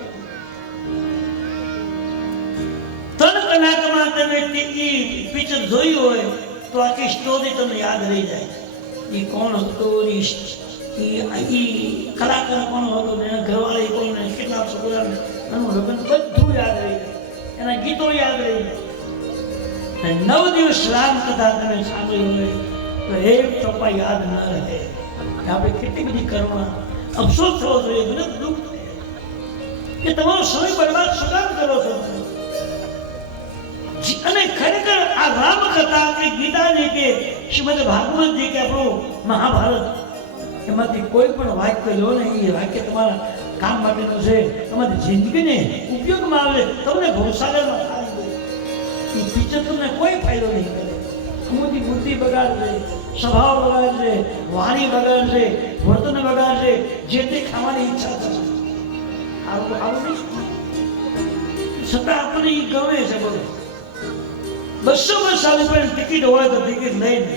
3 કલાકમાં તમે પિક્ચર જોયું હોય તો આખી સ્ટોરી તમને યાદ રહી જાય. એ કોણ હતું, એ કલાકાર કોણ હતું, એના ઘરવાળી કોણ, કેટલા છોકરા, એનું લગ્ન બધું યાદ રહી જાય, એના ગીતો યાદ રહી જાય. 9 દિવસ રામકથા તમે સાંભળી હોય તો એક ચોપા યાદ ન રહે. આપણે કેટલી બધી કરુણા, અફસોસ થવો જોઈએ, મને દુઃખ કે તમારો સમય બરબાદ શું કામ કરો છો. અને ખરેખર આ રામકથા કે ગીતાજી કે શ્રીમદ ભાગવતજી કે આપણું મહાભારત, એમાંથી કોઈ પણ વાક્ય લો ને, એ વાક્ય તમારા કામ માટેનું છે, તમારી જિંદગીને ઉપયોગમાં આવે, તમને ભવસાગરમાં થાય. એ પિક્ચર તમને કોઈ ફાયદો નહીં કરે. અમુકની બુદ્ધિ બગાડશે, સ્વભાવ બગાડશે, વાણી બગાડશે, વર્તન બગાડશે, જે તે ખાવાની ઈચ્છા થશે. આવું નહીં છતાં આપણને એ ગમે છે. બધું 200 રૂપિયાની ટિકિટ હોય તો ટિકિટ લઈને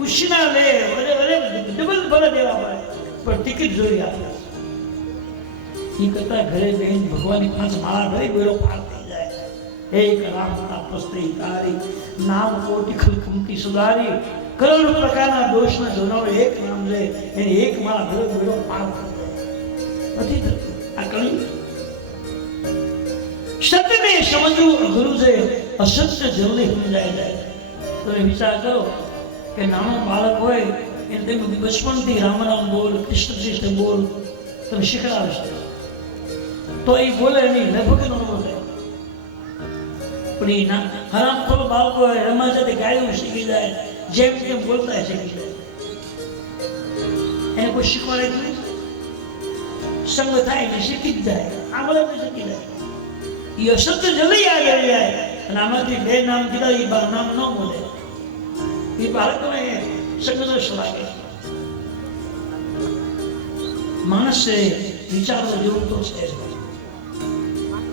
ઉછીના લે, ડબલ ભલે દેવા પડે, પણ ટિકિટ જોઈ આપે. એ કરતા ઘરે બેન ભગવાનની 5 માળા ભરી બેડો પાર થઈ જાય. એક રામ તપસ્વી તારી, નામ કોટી ખમતી સુધારી, કરોડ પ્રકારના દોષના જોનારો એક નામ લે, એની એક માળા ભરે બેડો પાર થઈ જાય. નથી થતું આ કળી. સત્યને સમજવું અઘરું છે, અસત્ય જલ્દી સમજાય જાય. તમે વિચાર કરો કે નાનું બાળક હોય એને તમે બચપણથી રામ રામ બોલ, કૃષ્ણ કૃષ્ણ બોલ તમે શીખડાવશો તો એ બોલે નહીં, લગભગ ન બોલે. પણ એ હરામખોર બાળકો હોય, રમા સાથે ગાયું શીખી જાય, જેમ તેમ બોલતા શીખી જાય. એને કોઈ શીખવાડે નહીં, સંગ થાય એટલે શીખી જ જાય. આ બધા શીખી જાય. એ અસત્ય જલ્દી યાદ આવી જાય. અને આમાંથી 2 નામ કીધા, એ નામ ન બોલે. એ બાળકોને સંગદોષ લાગે. માણસે વિચારવા જેવું તો છે.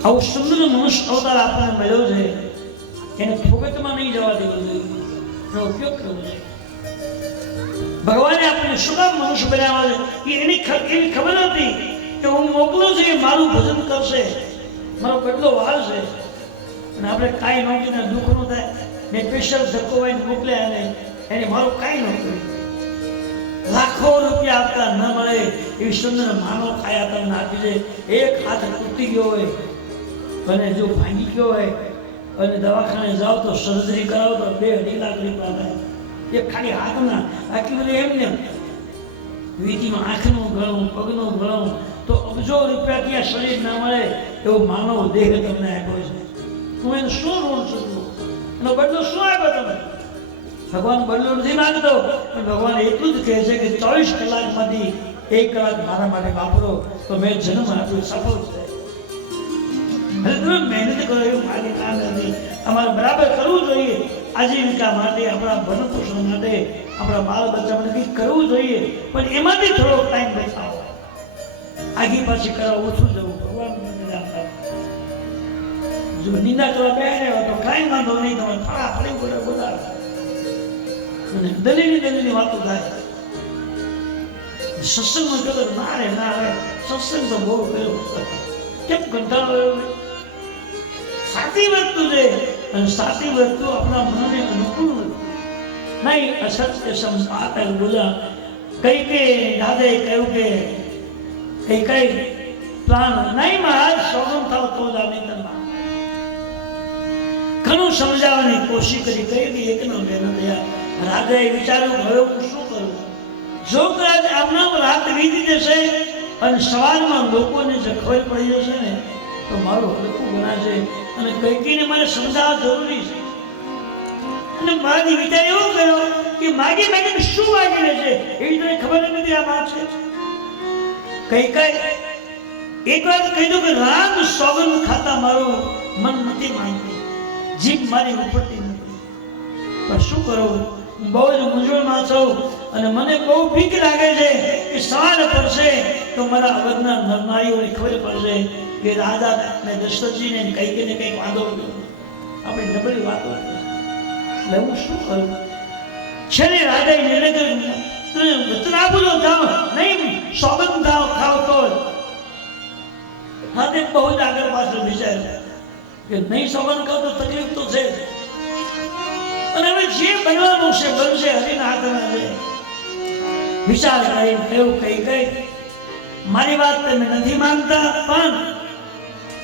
આવું સુંદર મનુષ્ય અવતાર આપણને મળ્યો છે, એને ફોગટમાં નહીં જવા દેવું જોઈએ, એનો ઉપયોગ કરવો જોઈએ. ભગવાને આપણને શું કામ મનુષ્ય બનાવ્યા છે, એની ખબર હતી કે હું મોકલું છું, એ મારું ભજન કરશે, મારો કેટલો વાર છે. અને આપણે કાંઈ ન કીને દુઃખ ન થાય ને સ્પેશિયલ ધક્કો વાઈને મોકલ્યા એને મારું કાંઈ ન કર્યું. લાખો રૂપિયા આપતા ન મળે એવી સુંદર માનવ ખાયા તમને આપી દે. એક હાથ તૂટી ગયો હોય અને જો ભાંગી ગયો હોય અને દવાખાને જાઓ તો સર્જરી કરાવો તો 2-2.5 લાખ રૂપિયા થાય. એ ખાલી હાથના, આટલી બધી એમને વીટીમાં આંખનું ગળું, પગનું ગળું, તો અબજો રૂપિયા ત્યાં શરીર ના મળે એવો માનવ દેહ તમને આપ્યો છે. હું એને શું ઋણ ચૂકવું? એનો બદલો શું આપ્યો તમે? ભગવાન બદલો નથી માંગતો, પણ ભગવાન એટલું જ કહે છે કે 24 કલાકમાંથી 1 કલાક મારા માટે વાપરો તો મેં જન્મ આપ્યો, સફળ છે. એટલે તમે મહેનત કરો એવું મારી કામ નથી. અમારે બરાબર કરવું જોઈએ. આજીવિકા માટે, આપણા ભરણપોષણ માટે, આપણા બાળ બચ્ચા માટે કંઈક કરવું જોઈએ, પણ એમાંથી થોડોક ટાઈમ બચાવો. આગી પાછી કરવા ઓછું જવું. ભગવાન મને જાણતા જો નિંદા કરવા બેહ્યા તો કાંઈ વાંધો નહીં, તમે ફળા ફળી બોલે બોલાવે અને દલીલી વાતો થાય. સત્સંગમાં કહો ના રે ના રે, સત્સંગ તો બહુ કર્યો, કેમ કંટાળો આવ્યો? સાચી વસ્તુ છે અને સાચી વસ્તુ આપણા મનને અનુકૂળ નહીં. અસત્ય સંપાત બોલ્યા કઈ કે દાદાએ કહ્યું કે કઈ પ્લાન નહીં મહારાજ, સોગમ થાવ તો જ આ મિત્રમાં ઘણું સમજાવવાની કોશિશ કરી, કહી કે એકનો બે ન થયા. રાજાએ વિચાર્યું હવે હું શું કરું? જો કદાચ આમનામ રાત વીતી જશે અને સવારમાં લોકોને જે ખબર પડી જશે ને તો મારું હલકું ગણાશે અને કઈકીને મારે સમજાવવા જરૂરી છે. અને મારી વિચાર એવો કર્યો કે માગી માગીને શું માગી લેશે એવી તો ખબર નથી. આ વાત છે કઈ એક વાત કહી દઉં કે રામ સોગંદ ખાતા મારું મન નથી માંગતું, જીભ મારી ઉપડતી નથી, પણ શું કરું? હું બહુ જ મૂંઝવણમાં છું અને મને બહુ બીક લાગે છે કે સવાલ પડશે તો મારા અવધના નરનારીઓને ખબર પડશે કે રાજા ને દશરથજીને કંઈક ને કંઈક વાંધો આપણી નબળી વાતો. એટલે હું શું કરું? છેલ્લે રાજાએ નિર્ણય કર્યો વચન આપું તો જાઓ, નહીં સોગંદ ખાવ તો જ. હાથે બહુ જ આગળ પાછળ વિચાર્યું કે નહીં સોગંદ ખાવ તો તકલીફ તો છે અને હવે જે બનવાનું છે બનશે, હરીના હાથમાં છે. વિચાર કરી એવું કઈ મારી વાત તમે નથી માનતા, પણ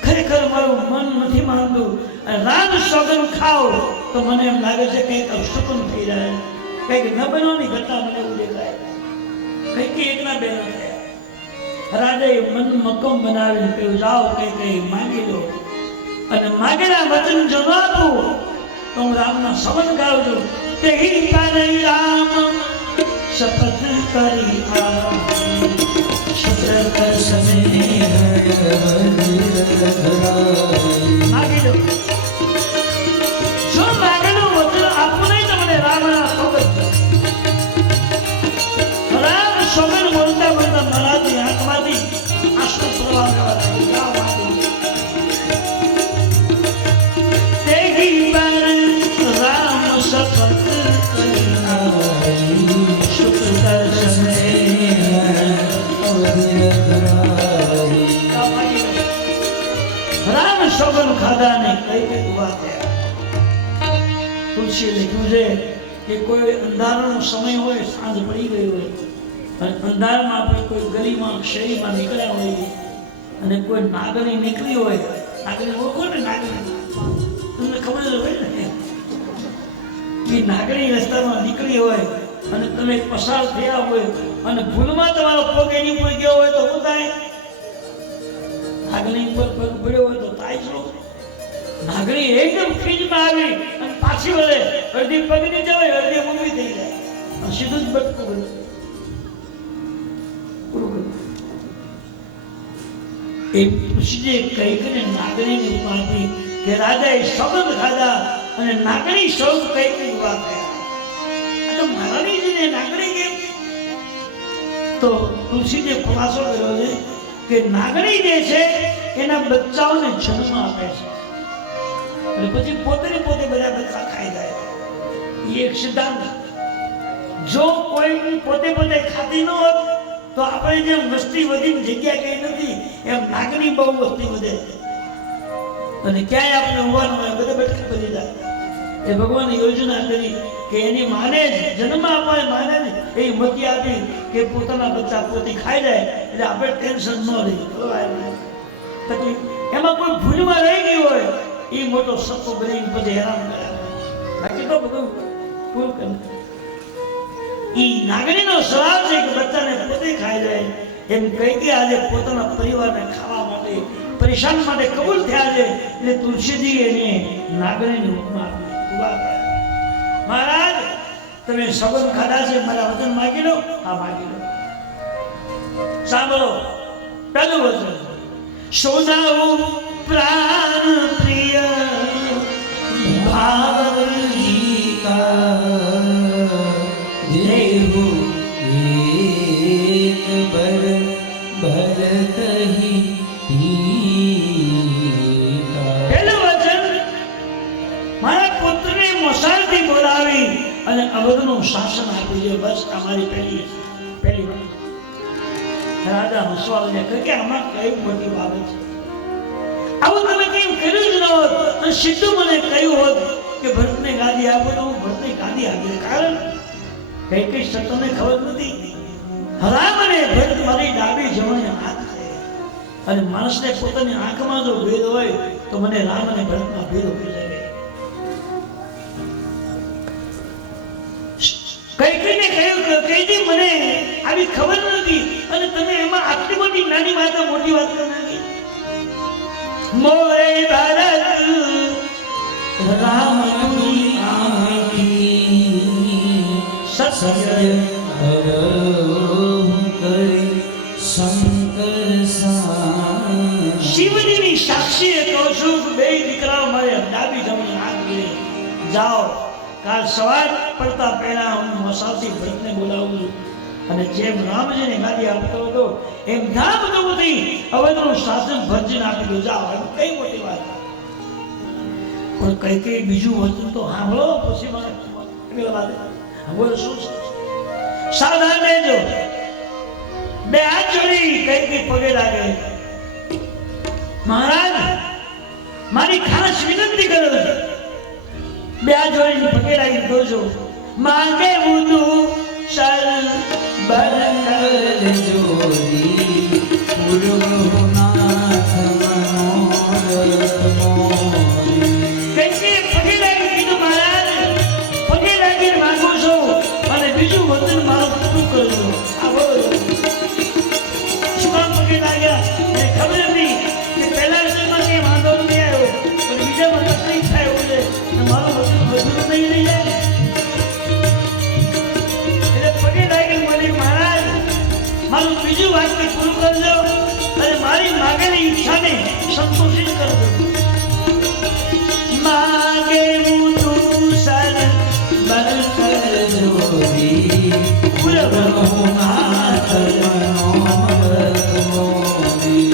ખરેખર મારું મન નથી માનતું અને રામ સોગંદ ખાવ તો મને એમ લાગે છે કંઈક અવશુકન થઈ રહ્યા, કંઈક ન બનવાની ઘટના મને એવું દેખાય. કંઈક એકના બે ન થયા. રાજાએ મન મક્કમ બનાવીને કહ્યું જાઓ કઈ માંગી લો અને માગેલા વચન જો ન આપું તો હું રામના સંબંધ ગાઉં છું કે હી કરી રામ શપથ કરી માગી લો. જો માગેલું વચન આપવું નહીં તો મને રામના સંબંધ. રામ સંબંધ બોલતા બોલતા મારાથી આંખમાંથી આંસુ પ્રવાહ કરવા લાગ્યા. રામ સોગંદ ખાધા ને કઈ વાત તુલસી લખ્યું છે કે કોઈ અંધારાનો સમય હોય, સાંજ પડી ગઈ હોય અને અંધારામાં આપણે કોઈ ગલીમાં શેરીમાં નીકળ્યા હોય અને કોઈ નાગણી નીકળી હોય, નાગણી ઓળખો ને, નાગણી તમને ખબર જ હોય ને, એ નાગણી રસ્તામાં નીકળી હોય અને તમે પસાર થયા હોય અને ભૂલમાં તમારો પગ એની ઉપર ગયો હોય તો શું થાય? નાગણી પર પગ પડ્યો હોય તો થાય શું? નાગણી એકદમ ખીજમાં આવી અને પાછી વળે, અડધી પગ નીચે હોય, અડધી ઊંઘી થઈ જાય અને સીધું જ બચકું બને. એ પૂછીને કઈ કરીને નાગણીની ઉપાધિ કે રાજાએ સંબંધ ખાધા અને નાગણી સૌ કઈ ઉભા થયા. આ તો મહારાણીજીને નાગણી કેમ? તો તુલસીજીએ ખુલાસો કર્યો છે કે નાગણી જે છે એના બચ્ચાઓને જન્મ આપે છે અને પછી પોતે બધા બચ્ચા ખાઈ જાય. એ એક સિદ્ધાંત. જો કોઈ પોતે ખાતી ન હોત તો આપણે જેમ વસ્તી વધીને જગ્યા કઈ નથી એમ નાગણી બહુ વસ્તી વધે અને ક્યાંય આપણે ઉભા ન હોય, બધે બટકી બની જાય. એ ભગવાને યોજના કરી કે એની માને જ જન્મ આપવા, માને જ એ મતી આપી કે પોતાના બચ્ચા પોતે ખાઈ જાય એટલે આપણે ટેન્શન ન રહી તકલીફ. એમાં કોઈ ભૂલમાં રહી ગઈ હોય એ મોટો સત્તો બનીને પછી હેરાન કરે, બાકી તો બધું ભૂલ કરે. એ નાગણીનો સ્વભાવ છે કે બચ્ચાને પોતે ખાઈ જાય. એમ કહી કે આજે પોતાના પરિવારને ખાવા માટે, પરેશાન માટે કબૂલ થયા છે એટલે તુલસીજી એને નાગણીની ઉપમા આપી. મહારાજ તમે સંબંધ ખાધા છે, મારા વચન માગી લો. હા માગી લો. સાંભળો પહેલું વચન, સોનાવું પ્રાણ પ્રિય ભાવજી हो एक बर भरत ही पीता। પહેલું વચન મારા પુત્રને મસાલથી બોલાવી અને અવધનું શાસન આપી દે. બસ અમારી પહેલી વાત. રાજા હસવાને કહ્યું કે આમાં કઈ મોટી બાબત છે? આવું તમે કંઈ કર્યું જ ન હોત અને સીધું મને કહ્યું હોત કે ભરતને ગાદી આપો તો હું ભરતને ગાદી આપી. કારણ કઈ તમને ખબર નથી. રામ અને ભરત મારી ડાબી જમણી આંખ છે અને માણસને પોતાની આંખમાં જો ભેદ હોય તો મને રામ અને ભરતમાં ભેદ હોય શકે. કઈકને કહ્યું કે કઈથી મને આવી ખબર નથી અને તમે એમાં આટલી મોટી નાની વાત મોટી વાત કરી નાખી. મોરે ભારત રામની આંખી સત્ય કરી શંકર સા શિવજીની સાક્ષીએ કહું છું કે બે દીકરાઓ મારે ડાબી જમણી હાથ લે જાઓ. કાલ સવાર પડતા પહેલા હું મસાલથી ભરતને બોલાવું છું અને જેમ રામજીને ગાદી આપતો હતો એમ ધામધૂમથી અવધનું શાસન ભરતજીને આપી દો. જાઓ. કઈ મોટી વાત. પણ કઈ બીજું વચન તો સાંભળો પછી મને વાત બોલો શું છે? સાવધાન રહેજો. બે હાથ જોડી કઈ પગે લાગે. મહારાજ મારી ખાસ વિનંતી કરો છું. બે હાથ જોડીને પગે લાગી દોજો. માંગે બુધું સર બરકર જોડી પૂર્વનાથ મનોરથ મોરી. કઈ પગે લાગી કીધું મહારાજ પગે લાગીને માંગુ છું અને બીજું વચન મારું પૂરું કરજો. આ બોલો શું કામ પગે લાગ્યા? મને ખબર હતી કે પહેલા વિષયમાં કંઈ વાંધો નથી આવ્યો પણ બીજામાં તકલીફ થાય એવું છે અને મારું વચન મજૂર નહીં લઈ જાય. એટલે પગે લાગીને બોલી મહારાજ મારું બીજું વાક્ય પૂરું કરજો અને મારી માગેલી ઈચ્છાને સંતોષિત કરજો. માગે મુતું સર બરકર જોડી પૂર્વનાથ મનોરથ મોરી.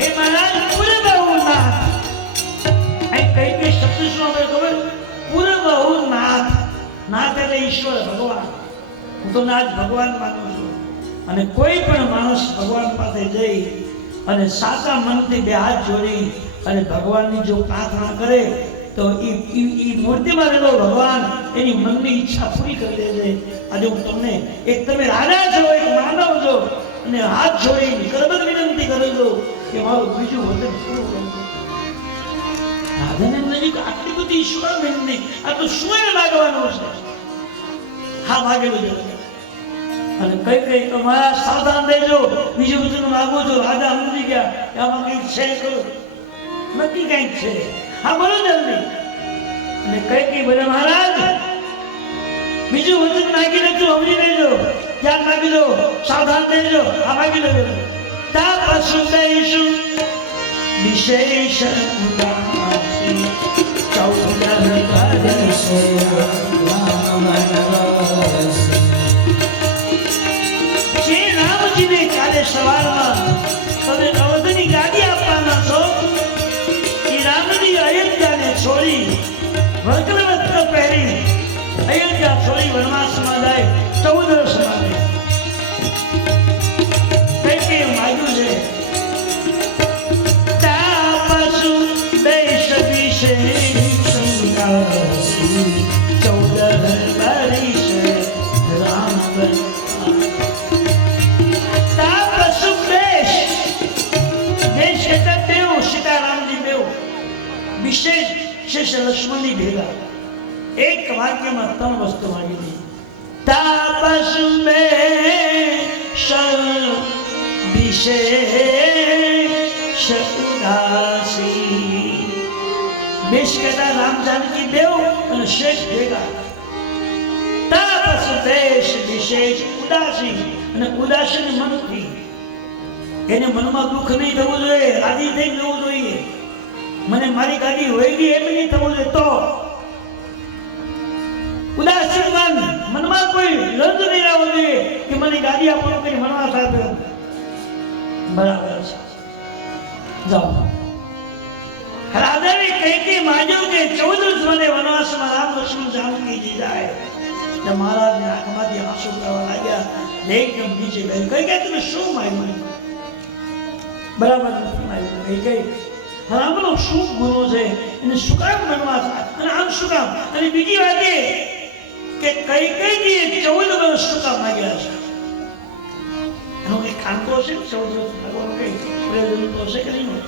હે મહારાજ પૂર્વનાથ. અહીં કઈ શબ્દ શું આપણે ખબર? પૂર્વનાથ. નાથ એટલે ઈશ્વર ભગવાન. હું તો નાથ ભગવાન માનું છું અને કોઈ પણ માણસ ભગવાન પાસે જઈ અને સાચા મનથી બે હાથ જોડી અને ભગવાનની જો પ્રાર્થના કરે તો એ મૂર્તિમાં રહેલો ભગવાન એની મનની ઈચ્છા પૂરી કરી દે છે. આજે હું તમને એક તમે રાજા છો એક માનવ છો અને હાથ જોડી કરબત વિનંતી કરું છું કે મારું બીજું વચન પૂરું કરજો. રાજાને નજીક આટલી બધી ઈશ્વર વિનંતી આ તો શું એને માગવાનું છે? હા માગેલું છે. અને કઈ તમારા સાવધાન રહેજો. બીજું વચન માગો છો. રાજા સમજી ગયા કે આમાં કંઈક છે ખરું નક્કી કંઈક છે. હા બોલો જલ્દી. અને કઈ બોલે મહારાજ બીજું વચન માગી લેજો. સમજી લેજો. ધ્યાન માગી લો. સાવધાન રહેજો. આ માગી લેજો. તાપસુ દઈશુ વિશેષ ઉદાસી ચૌદહ વર્ષ રામ વનવાસ. શ્રી રામજીને કાલે સવારમાં તમે અવધની ગાદી આપવાના છો. એ રામજી અયોધ્યાને છોડી વસ્ત્ર પહેરી અયોધ્યા છોડી વનવાસમાં જાય 14 વર્ષ માટે. કઈ માગ્યું છે? તાપસુ દેશ વિશેષ ઉદાસી 14 વર્ષ રામ તાપસુ દેશ. દેશ એટલે દેવ સીતારામજી દેવ વિશેષ શેષ લક્ષ્મણની ભેગા એક વાક્યમાં 3 વસ્તુ માંગી હતી. તાપસુ દેશ વિશેષ ઉદાસી. દેશ કહેતા રામ જાનકી દેવ અને શેષ ભેગા. તાપસુ દેશ વિશેષ ઉદાસી. અને ઉદાસીન મનથી એને મનમાં દુઃખ નહીં થવું જોઈએ. રાજી થઈ જવું જોઈએ. મને મારી ગાડી હોય ગઈ એમ નહીં થવું જોઈએ. તો ઉદાસીન મનમાં કોઈ રંજ નહીં રહેવો બરાબર છે, જાઓ. રાજાને કઈ માગ્યું કે 14 મને વનવાસમાં રામ લક્ષ્મણ જાનકીજી જાય. મહારાજની આંખમાંથી આંસુ કરવા લાગ્યા. એકદમ નીચે ગઈ. કઈ તમે શું માગ્યું? બરાબર નથી માગ્યું. કઈ રામનો શું ગુનો છે? એને શું કામ વનવાસ? અને આમ શું કામ? અને બીજી વાત એ કે કઈ 14 વર્ષ શું કામ માગ્યા છે? એનો કઈ ખાનતો હશે? 14 વર્ષ માગવાનું કઈ પ્રયોજન તો હશે કે નહીં?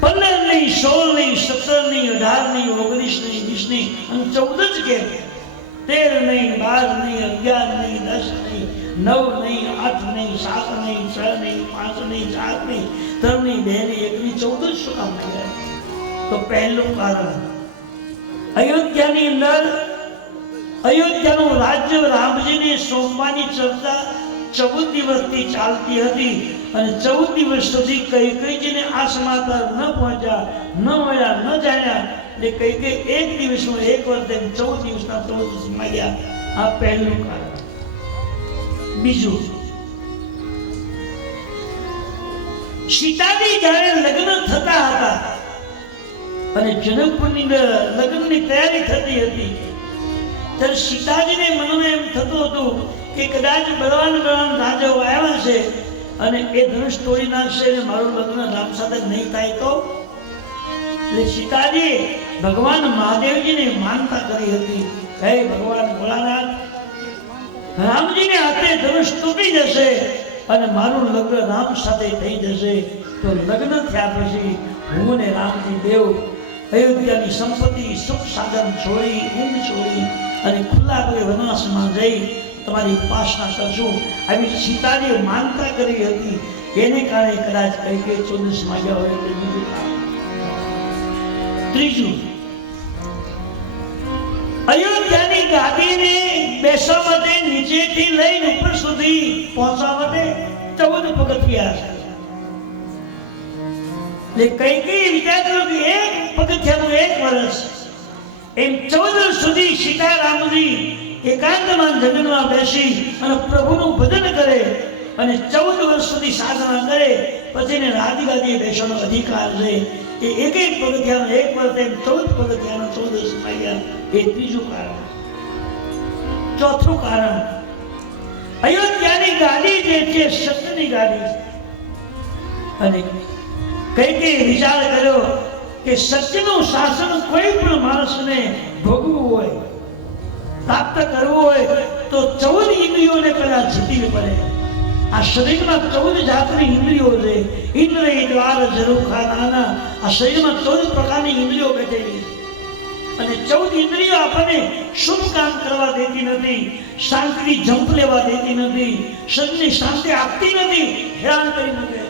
15 નહીં, 16 નહીં, 17 નહીં, 18 નહીં, 19 નહીં, 20 નહીં, અને 14 જ કેમ? 13 નહીં, 12 નહીં, 11 નહીં, 10 નહીં, 9 નહીં, 8 નહીં, 7 નહીં, 6 નહીં, 5 નહીં, 4 નહીં, 3 નહીં, 2 નહીં, 1 નહીં, 14 શું કામ કર્યા? તો પહેલું કારણ, અયોધ્યાની અંદર અયોધ્યાનું રાજ્ય રામજીને સોંપવાની ચર્ચા 14 દિવસથી ચાલતી હતી. અને 14 દિવસ સુધી કૈકેયીજીને આ સમાચાર ન પહોંચ્યા, ન મળ્યા, ન જાણ્યા. એટલે કૈકેયી એક દિવસનું એક વર્ષ 14 દિવસના 14 દિવસ માગ્યા. આ પહેલું કારણ. બીજું, સીતાજી જ્યારે લગ્ન થતા હતા અને જનકપુરની લગ્નની તૈયારી થતી હતી ત્યારે સીતાજીને મનમાં એમ થતું હતું કે કદાચ બળવાન રાજાઓ આવ્યા છે અને એ ધનુષ તોડી નાખશે અને મારું લગ્ન રામ સાથે નહીં થાય તો. એટલે સીતાજી ભગવાન મહાદેવજીને માનતા કરી હતી, હે ભગવાન ભોળાનાથ, રામજીને હાથે ધનુષ તૂટી જશે અને મારું લગ્ન રામ સાથે થઈ જશે તો લગ્ન થયા પછી હું ને રામજી દેવ અયોધ્યાની સંપત્તિ સુખ સાધન છોડી, ઊંઘ છોડી અને ખુલ્લા પગે વનવાસમાં જઈ તમારી ઉપાસના કરશું. આવી સીતાજીએ માનતા કરી હતી. એને કારણે કદાચ કૈકેયી 14 માગ્યા હોય. એટલે બીજું કામ. ત્રીજું, અયોધ્યાની ગાદીને બેસવા માટે નીચેથી લઈને ઉપર સુધી પહોંચવા માટે 14 પગથિયા છે. એટલે કૈકેયી વિચાર કર્યો કે એક પગથિયાનું 1 વર્ષ, એમ 14 સુધી સીતારામજી એકાંતમાં જંગલમાં બેસી અને પ્રભુનું ભજન કરે અને 14 વર્ષ સુધી સાધના કરે. પછી એને રાજગાદીએ બેસવાનો અધિકાર છે. એ એક પગથિયાનો 1 વર્ષ, એમ 14 પગથિયાનો 14 માગ્યા. એ ત્રીજું કારણ. ચોથું કારણ, અયોધ્યાની ગાદી જે છે સત્યની ગાદી છે. અને કૈકેયી વિચાર કર્યો કે સત્યનું શાસન કોઈ પણ માણસને ભોગવવું હોય, પ્રાપ્ત કરવું હોય તો 14 ઇન્દ્રિયોને પહેલા જીતવી પડે. આ શરીરમાં 14 જાતની ઇન્દ્રિયો છે. ઇન્દ્રિય દ્વાર ઝરૂખા નાના. આ શરીરમાં 14 પ્રકારની ઇન્દ્રિયો બેઠેલી છે. અને 14 ઇન્દ્રિયો આપણને શુભ કામ કરવા દેતી નથી, શાંતિથી જંપ લેવા દેતી નથી, શરીરને શાંતિ આપતી નથી, હેરાન કરી મૂકે.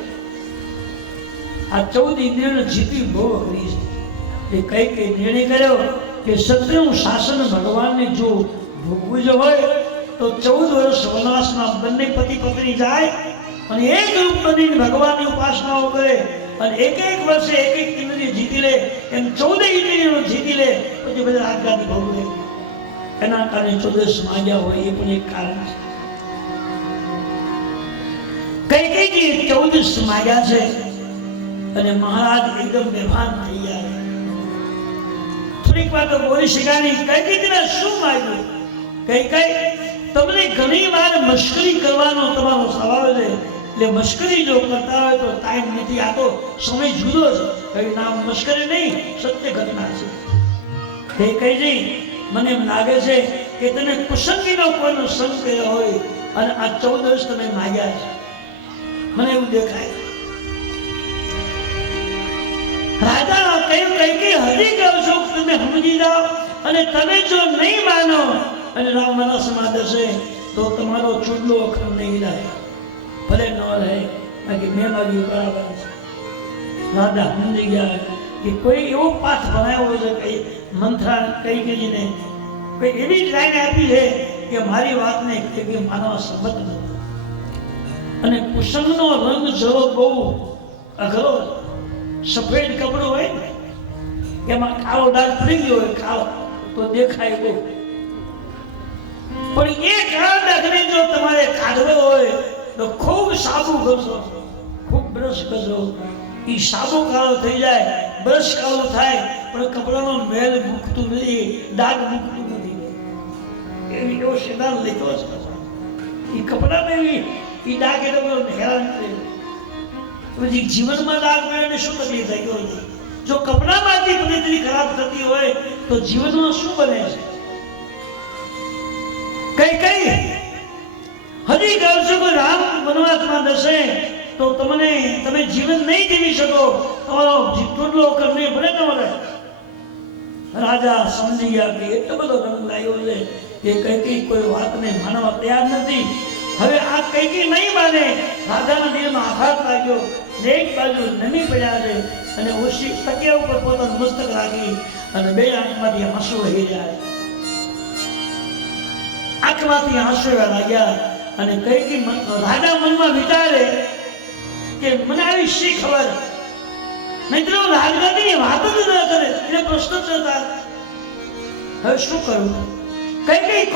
આ 14 ઇન્દ્રિયોને જીતવી બહુ અઘરી છે. એ કઈ નિર્ણય કર્યો કે સત્યનું શાસન ભગવાનને જો ભોગવું જ હોય તો 14 વર્ષ વનવાસમાં બંને પતિ પત્ની જાય અને એક રૂપ બનીને ભગવાનની ઉપાસનાઓ કરે અને એક વર્ષે એક ઇન્દ્રિય જીતી લે. એમ 14 ઇન્દ્રિયો જીતી લે પછી બધા રાજગાદી ભોગવે. એના કારણે 14 માગ્યા હોય એ પણ એક કારણ છે. કઈ 14 માગ્યા છે અને મહારાજ એકદમ બેભાન થઈ ગયા. થોડીક વાર તો બોલી શક્યા નહીં. કૈકેયીને શું માગ્યું? કૈકેયી, તમને ઘણી વાર મશ્કરી કરવાનો તમારો સ્વભાવ છે. એટલે મશ્કરી જો કરતા હોય તો ટાઈમ નથી. આ તો સમય જુદો છે. કઈ નામ મશ્કરી નહીં, સત્ય ઘટના છે. કૈકેયી, મને એમ લાગે છે કે તમે કુસંગીનો કોઈનો સંગ કર્યો હોય અને આ 14 વર્ષ તમે માગ્યા છે. મને એવું દેખાય. રાજા કહ્યું કૈકેયી, હજી કહું છું તમે સમજી જાઓ અને તમે જો નહીં માનો અને રામ વનવાસમાં જશે તો તમારો ચૂડલો અખર નહીં રહે, ભલે ન રહે. બાકી મેં માગ્યું બરાબર છે. રાજા સમજી ગયા કે કોઈ એવો પાઠ બનાવ્યો છે કે મંથરા કૈકેયીને કોઈ એવી જ લાઈન આપી છે કે મારી વાતને કૈકેયી માનવા સંમત નથી. અને કુસંગનો રંગ જરો બહુ અઘરો. સફેદ કપડું હોય ને એમાં કાળો ડાઘ પડી ગયો હોય કાળો તો દેખાય બહુ. પણ એ કાળા ડાઘને જો તમારે કાઢવો હોય તો ખૂબ સાબુ ઘસો, ખૂબ બ્રશ કરજો. એ સાબુ કાળો થઈ જાય, બ્રશ કાળો થાય, પણ કપડાનો મેલ મૂકતું નથી, દાગ મૂકતું નથી. એવી એવો સિદ્ધાંત લીધો છે. એ કપડામાં એવી એ દાગ એ લોકો હેરાન કરે. પછી જીવનમાં દાગ પડે શું તકલીફ થઈ ગયો? જો કપડામાંથી પરિસ્થિતિ ખરાબ થતી હોય તો જીવનમાં શું બને છે? કઈ કઈ હજી કહું છું કે રામ વનવાસમાં જશે તો તમે જીવન નહીં જીવી શકો. તમારો ટુડલો કરને ભલે તમારે. રાજા સમજી ગયા કે એટલો બધો રંગ લાવ્યો છે કે કઈ કોઈ વાતને માનવા તૈયાર નથી. હવે આ કઈ નહીં માને. રાજાના દિલમાં આઘાત લાગ્યો. એક બાજુ નમી પડ્યા છે અને ઓછી તકિયા ઉપર પોતાનું મસ્તક રાખી અને બે આંખમાંથી આંસુ વહી જાય. આંખમાંથી આંસુ લાગ્યા અને કઈ રાજા મનમાં વિચારે કે મને આવી શી ખબર, નહીં તો રાજગાદીની વાત જ ન કરે. એને પ્રશ્ન થતા હવે શું કરવું? કઈ